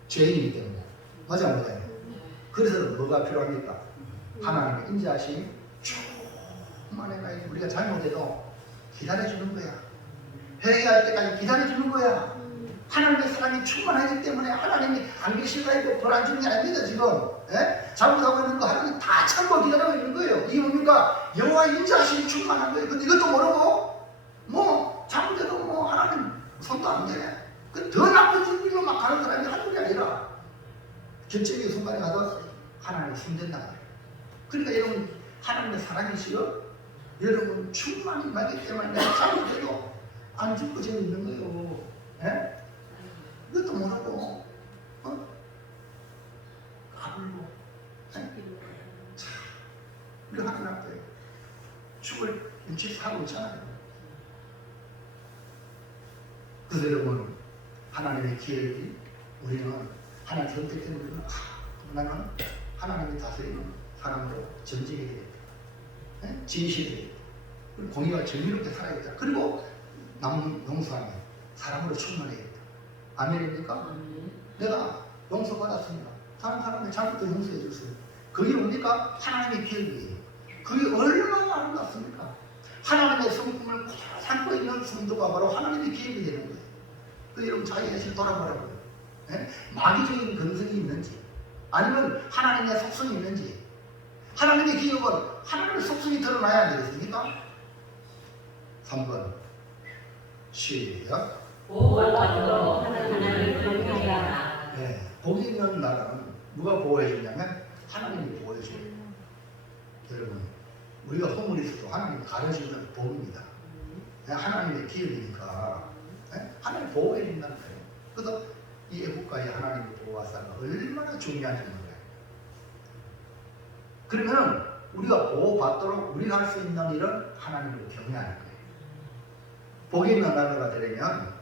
죄인이기 때문에. 맞아 맞아요. 그래서 뭐가 필요합니까? 하나님의 인자하심이 충만해가지고 우리가 잘못해도 기다려주는 거야. 회개할 때까지 기다려주는 거야. 하나님의 사랑이 충만하기 때문에 하나님이 안 계실까 해도 벌 안 주는 게 아닙니다. 지금 잘못하고 있는 거 하나님 다 참고 기다리고 있는 거예요. 이게 뭡니까? 여호와의 인자하심이 충만한 거예요. 근데 이것도 모르고 뭐 잘못해도 뭐 하나님 손도 안 대네. 더 나쁜 일로 막 가는 사람이 한두 개 아니라 결정의 순간에 가서 하나님을 손댄단 말이에요. 그러니까 여러분 하나님의 사랑이시여 여러분 충만히 나기 때문에 내가 잘못해도 안 죽고 지금 있는 거예요. 예? 이것도 모르고 가불고 참 우리 하나님 앞에 죽을 일찍 하고 있잖아요. 그래서 여러분 하나님의 기업이 우리는 하나님 선택된 우리는 나는 하나님이 다스리는 사람으로 전직이 되겠다. 진실이 되겠다. 공의와 정의롭게 살아야겠다. 그리고 용서하며 사람으로 충만해야겠다. 아멘입니까? 내가 용서받았습니다. 다른 사람의 잘못도 용서해 줬어요. 그게 뭡니까? 하나님의 기업이에요. 그게 얼마나 아름답습니까? 하나님의 성품을 그대로 삼고 있는 성도가 바로 하나님의 기업이 되는 거예요. 그 여러분 자기 자신을 돌아보라고요. 마귀적인 근성이 있는지 아니면 하나님의 속성이 있는지. 하나님의 기업은 하나님의 속성이 드러나야 안 되겠습니까? 3번 시작. 보호받으러 하나님을 경외하라. 복이 있는 나라는 누가 보호해 주냐면 하나님이 보호해 줘요. 여러분 우리가 허물이 있어도 하나님 가르쳐주는 복입니다. 하나님의 기업이니까 하나님 보호해 준다는 거예요. 그래서 이 애국가에 하나님의 보호와 싸가 얼마나 중요한지 몰라요. 그러면 우리가 보호받도록 우리가 할 수 있는 일은 하나님을 경외하는 거예요. 복이 있는 나라가 되려면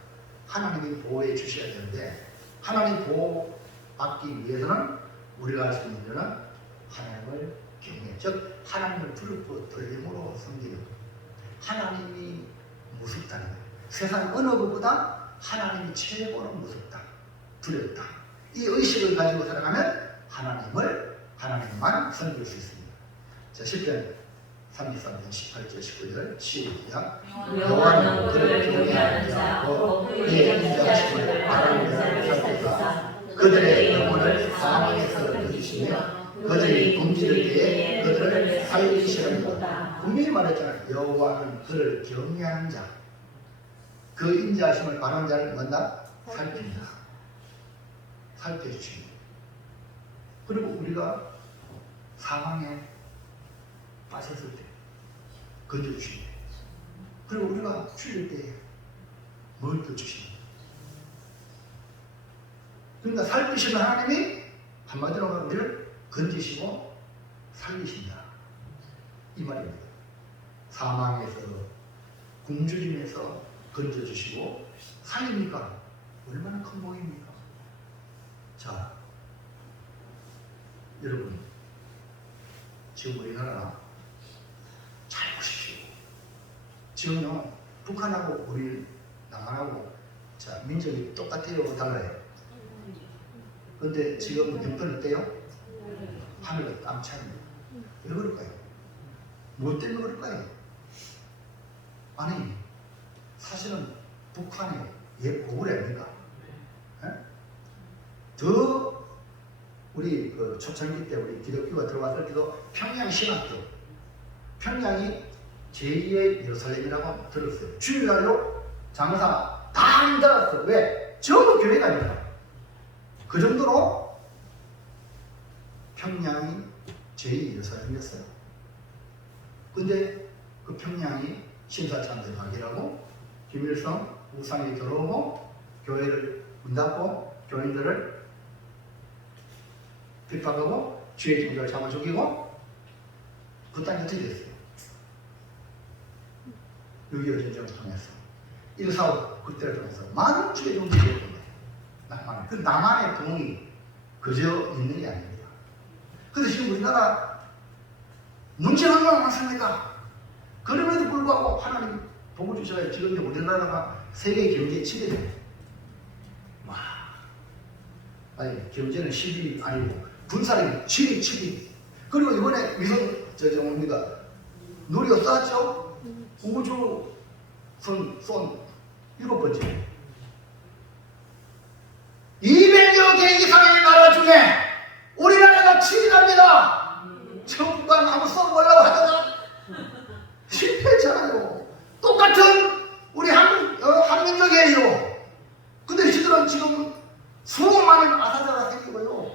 하나님이 보호해 주셔야 되는데, 하나님 보호받기 위해서는 우리가 할 수 있는 일은 하나님을 경외, 즉 하나님을 두렵고 떨림으로 섬기는 거예요. 하나님이 무섭다는 거예요. 세상 어느 것보다 하나님이 최고로 무섭다, 두렵다. 이 의식을 가지고 살아가면 하나님만 섬길 수 있습니다. 자, 시편 33편 18절 19절 시작. 여호와는 그를 경외하는 자고 그의 인자하심을 바라는 자를 살피사 그들의 영혼을 사망에서 건지시며 그들이 굶주릴 때에 그들을 살리시리로다. 분명히 말했잖아요. 여호와는 그를 경외하는 자, 그 인자하심을 바라는 자를 뭔다? 살핀다. 살펴주십니다. 그리고 우리가 사망에 빠졌을 때 건져주십니다. 그리고 우리가 죽을 때 먹을 주십니다. 그러니까 살피시는 하나님이 한마디로 우리를 건지시고 살리신다, 이 말입니다. 사망에서, 굶주림에서 건져주시고 살립니까? 얼마나 큰 복입니까? 자, 여러분, 지금 우리나라 잘 보십시오. 지금요, 북한하고 우리 남한하고 자, 민족이 똑같아요, 달라요? 근데 지금 형편 어때요? 하늘과 땅 차이입니다. 왜 그럴까요? 뭐 때문에 그럴까요? 아니, 사실은 북한이 옛 고구려 아닙니까? 더 우리 그 초창기 때 우리 기독교가 들어왔을 때도 평양 신학교, 평양이 제2의 예루살렘이라고 들었어요. 주일날로 장사 다 안 달았어. 왜? 전부 교회가 아니라. 그 정도로 평양이 제2의 예루살렘이었어요. 근데 그 평양이 신사참배박이라고 김일성 우상이 들어오고 교회를 문 닫고 교인들을 핍박하고 주의 종교를 잡아 죽이고 그 땅이 어떻게 됐어요? 6.25 전쟁을 통해서 1.4.5 그때를 통해서 많은 주의 종교를 죽였던 거예요. 남한. 그 남한의 부흥이 그저 있는 게 아닙니다. 그런데 지금 우리나라 문제가 얼마나 많습니까? 그럼에도 불구하고 하나님 복을 주셔야 지금 우리나라가 세계 경제 7위예요. 와, 아니 경제는 10위 아니고 군사력이 7위. 그리고 이번에 위성 우리가 누리호 쐈죠? 우주 쏜 7번째. 200여 개 이상의 나라 중에 우리나라가 7위랍니다. 천국관 한번 쏘보려고 하다가 실패했잖아요. 똑같은 우리 한민족이에요. 근데 이들은 지금 수많은 아사자가 생기고요.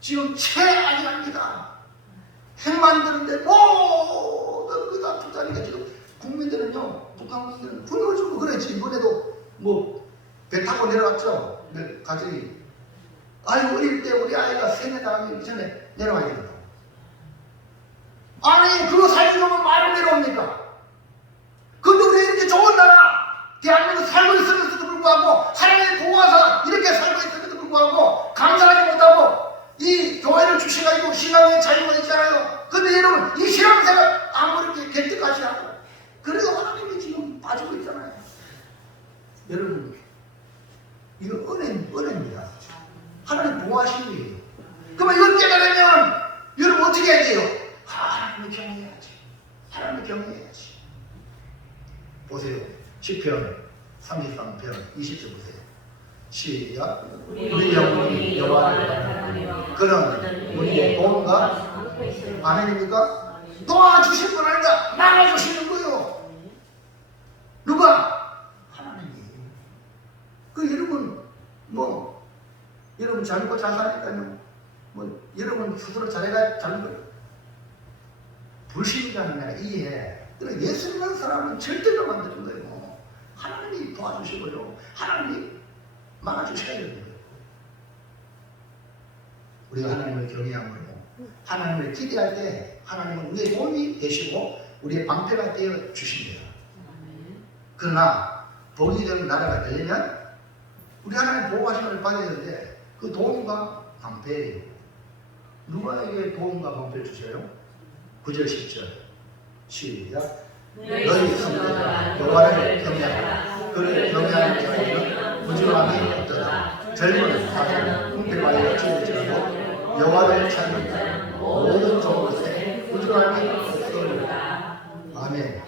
지금 최악이랍니다. 핵 만드는데 모든 그다 투자니까 지금 국민들은요, 북한 국민들은 불을 주고 그랬지. 이번에도 뭐 배 타고 내려왔죠. 가족이. 아유, 어릴 때 우리 아이가 세뇌 당하기 전에 내려와야 된다. 아니, 그거 살려면 말을 내려옵니까? 근데 우리 이렇게 좋은 나라, 대한민국 살고 있으면서도 불구하고, 하나님의 보호하사 이렇게 살고 있음에도 불구하고, 감사하지 못하고, 이 교회를 주셔가지고 신앙의 자유가 있잖아요. 근데 여러분, 이 신앙생활 아무리 개떡같이 하고, 그래도 하나님이 지금 빠지고 있잖아요. 여러분, 이거 은혜입니다. 하나님 보호하시는 거예요. 그러면 이걸 깨달으면, 여러분 어떻게 해야 돼요? 하나님을 경외해야지. 하나님을 경외해야지. 보세요. 시편 33편 20절 보세요. 시작. 우리 영혼이 여호와를 바라며 그는 우리의 도움과 아멘입니까? 도와주실 분 아닌가? 막아주시는 거요. 누가? 하나님이. 그 여러분 여러분 잘 먹고 잘 사니까요. 여러분 스스로 잘해가 잘 먹어요. 불신이라는 내가 이해해. 그러나 예수 믿는 사람은 절대로 만드는 거예요. 하나님이 도와주시고요. 하나님이 막아주셔야 되는 거예요. 우리가 하나님을 경외함으로 하나님을 기대할 때 하나님은 우리의 도움이 되시고 우리의 방패가 되어 주십니다. 그러나 복이 되는 나라가 되려면 우리 하나님 보호하심을 받아야 되는데 그 도움과 방패예요. 누구에게 도움과 방패를 주셔요? 9절 10절 시작. 너희 성도가 여호와를 경외하라. 그를 경외하는 자에게는 부지런함이 없도다. 젊은 사자는 궁핍하여 지을지라도 여호와를 찾는 자는 모든 좋은 것에 부지런함이 없으리라. 아멘.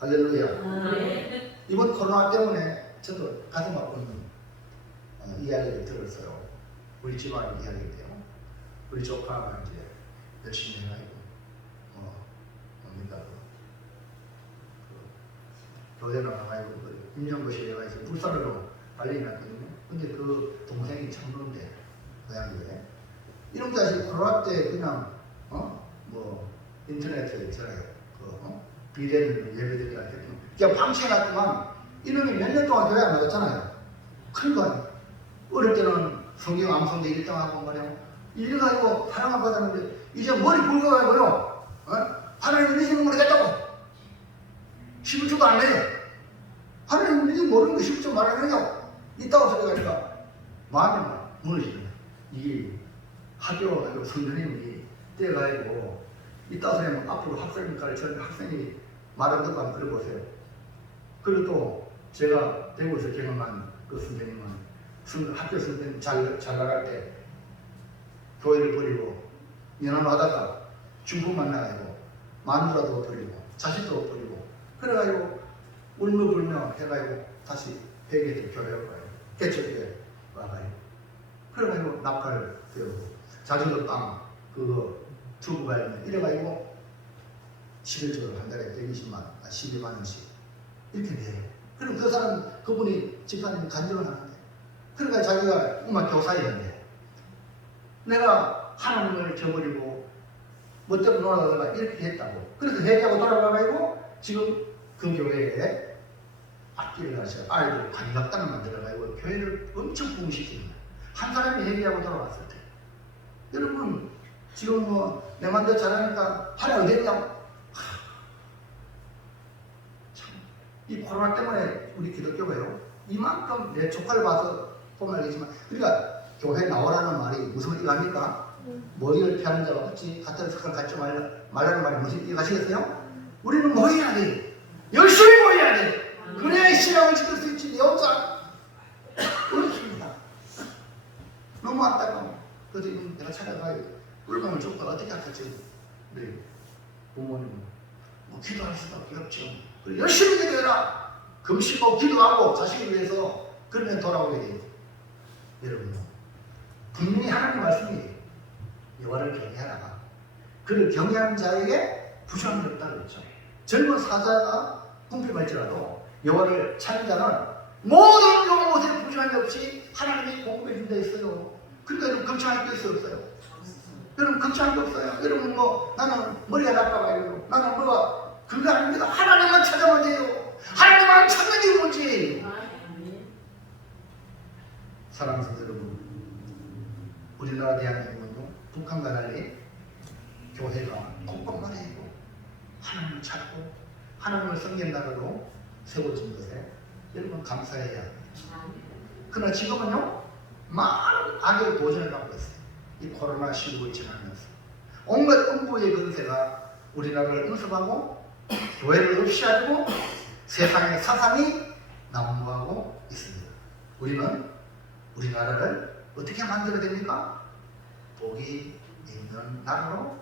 할렐루야. 이번 코로나 때문에 저도 가슴 아픈 이야기를 들었어요. 우리 집안 이야기인데요. 우리 조카가 이제 열심히 해가지고 뭡니까 교회 나가가지고 임용고시에 가서 불사르로 발령이 났거든요. 근데 그 동생이 장로인데 고향에 이런 자식 코로나 때 그냥 뭐 인터넷에 있잖아요. 비대면 예배드리라 했더니 그냥 방치해놨지만 이놈이 몇 년 동안 교회 안 나갔잖아요. 그러니까 어릴 때는 성경 암송대 1등하고 말이야. 이래가지고 사랑을 받았는데 이제 머리 굵어가지고요. 하나님 믿으면 모르겠다고. 11초도 안 해요. 하나님 믿으면 모르는 거 11초 말하느냐고. 있다고 소리가 하니까 마음이 막 무너지네. 이게 학교 가지고 선생님이 떼가지고 있다고 소리하면 앞으로 학생을 가르치는 학생이 말을 듣고 한번 들어보세요. 그리고 또 제가 대구에서 경험한 그 선생님은 학교 선생님 잘 나갈 때 교회를 버리고 연합하다가 중국 만나가지고 마누라도 버리고 자식도 버리고 그래가지고 울며불며 해가지고 다시 회계들 교회로 가요. 개척교회 와가지고 그래가지고 낙하를 배우고 자전거 빵 그거 두고 가야 이래가지고 11조를 한 달에 120만 12만 원씩 이렇게 내요. 그럼 그 사람 그분이 집사님 간증을 하는데 그러니까 자기가 음악 교사였는데 내가 하나님을 저버리고 멋대로 놀아다가 이렇게 했다고. 그래서 회개하고 돌아가가지고 지금 그 교회에 악기를 가서 아이들 관락단을 만들어가지고 교회를 엄청 부흥시키는 거예요. 한 사람이 회개하고 돌아왔을 때. 여러분 지금 뭐 내 맘대로 잘하니까 하나님 어디 있냐고. 이 코로나 때문에 우리 기독교가요 이만큼 내 조카를 봐서 보면 알겠지만 그러니까 교회 나오라는 말이 무슨 의미가 합니까? 머리를 피하는 자와 같이 같은 색깔 갖지 말라는 말이 무슨 의미가 하시겠어요? 우리는 모여야 돼. 열심히 모여야 돼. 그래야 신앙을 지킬 수 있지. 내 혼자 그렇습니다. 너무 안타까워. 그래서 내가 찾아가요. 얼마나 좋고 어떻게 할지 우리 부모님 뭐 기도할 수도 없죠. 열심히 기도해라. 금식하고 기도하고 자식을 위해서 그러면 돌아오게 돼요. 여러분 분명히 하나님 말씀이 여호와를 경외하라. 그를 경외하는 자에게 부정함이 없다고 그랬죠. 젊은 사자가 궁핍할지라도 여호와를 찾는 자는 모든 것에 부정함이 없이 하나님이 공급해 준다 했어요. 그러니까 여러분 걱정할 게 없어요. 여러분 걱정할 게 없어요. 여러분 뭐 나는 머리가 나빠가지고 나는 뭐가 그거 아닙니다. 하나님만 찾아면 돼요. 하나님만 찾는 게 문제예요. 사랑하는 성도 여러분, 우리나라 대한민국은요 북한과 달리 교회가 곳곳마다 하나님을 찾고 하나님을 섬기는 나라로 세워진 것에 여러분 감사해야 합니다. 그러나 지금은요 많은 악의 도전을 받고 있어요. 이 코로나19를 지나면서 온갖 음부의 근세가 우리나라를 음습하고 교회를 없이하고 세상의 사상이 난무하고 있습니다. 우리는 우리나라를 어떻게 만들어야 됩니까? 복이 있는 나라로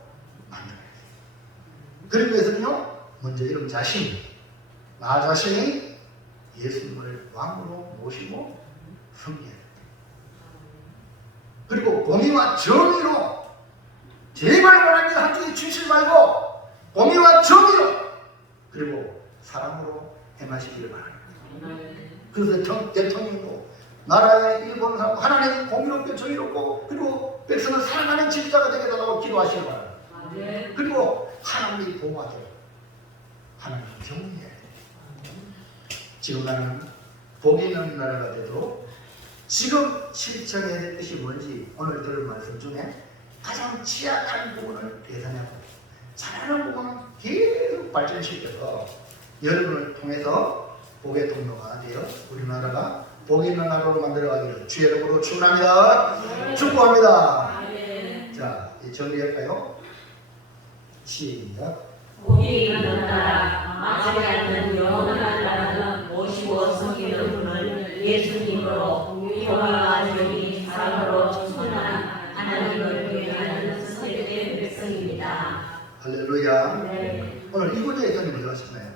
만들어야 돼요. 그러기 위해서는요 먼저 여러분 자신, 나 자신이 예수님을 왕으로 모시고 섬겨야 돼요. 그리고 공의와 정의로 제발 원합니다. 한쪽에 치우치지 말고 공의와 정의로 그리고 사랑으로 행하시기를 바랍니다. 그래서 대통령도 나라의 일본을 하고 하나님 공의롭고 정의롭고 그리고 백성을 사랑하는 지도자가 되게 달라고 기도하시기 바랍니다. 그리고 하나님이 보호하도록 하나님 경외해야 돼. 지금 나는 복이 있는 나라가 돼도 지금 실천해야 될 것이 뭔지 오늘 들은 말씀 중에 가장 취약한 부분을 개선하고 잘하는 부분은 계속 발전시켜서 여러분을 통해서 복의 통로가 되어 우리나라가 복 있는 나라로 만들어가기를 주의 이름으로 축원합니다. 축복합니다. 자, 이제 정리할까요? 시작. 복이 있는 나라, 망하지 않는 영원한 나라는 모시고 섬기는 분을 예수님으로 영화와 영이 사랑으로 충만한 하나님을 위하는 선택된 백성입니다. 할렐루야. 네. 오늘 이곳에 예수님 어디 가셨나요?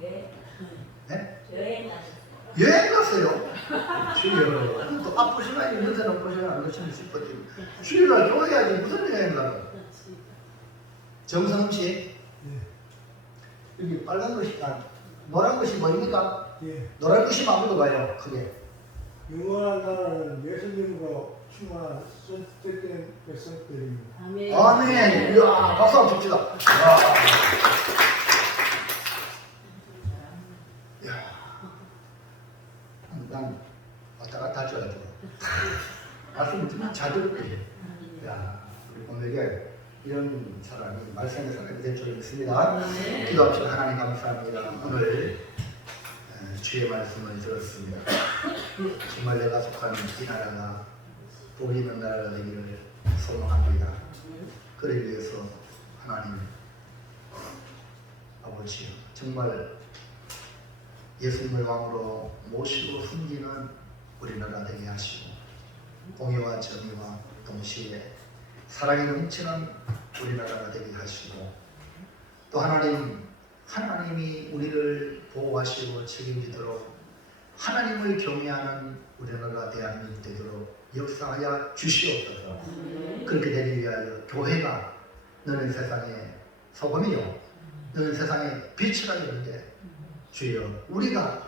네. 네? 여행 가셨어요. 여행 갔어요. 주여. 또 아프시나 연세는 아프시나 안 그러시면 싶었지. 주일날 교회야지 무슨 여행 가요? 정선음 씨, 여기 빨간 것이, 노란 것이 뭐입니까? 예, 노란 것이 아무도 봐요, 크게. 영원한 나라는 예수님으로 충만한 선택된 백성들입니다. 아멘. 이야, 박수 한번 칩시다. 이야. 난 왔다 갔다 할 줄 알았더라. 말씀을 듣면 잘 들었지. 야, 우리 오늘에 이런 사람이 말씀의 사람이 될 줄 믿습니다. 기도합시다. 하나님 감사합니다. 오늘 주의 말씀을 들었습니다. 정말 내가 속하는 이 나라가 복 있는 나라가 되기를 소망합니다. 그러기 위해서 하나님 아버지 정말 예수님을 왕으로 모시고 숨기는 우리나라 되게 하시고 공의와 정의와 동시에 사랑이 넘치는 우리나라가 되게 하시고 또 하나님이 우리를 보호하시고 책임지도록 하나님을 경외하는 우리나라가 대한민국 되도록 역사하여 주시옵소서. 그렇게 되기 위하여 교회가 너는 세상의 소금이요 너는 세상의 빛이라 했는데 주여 우리가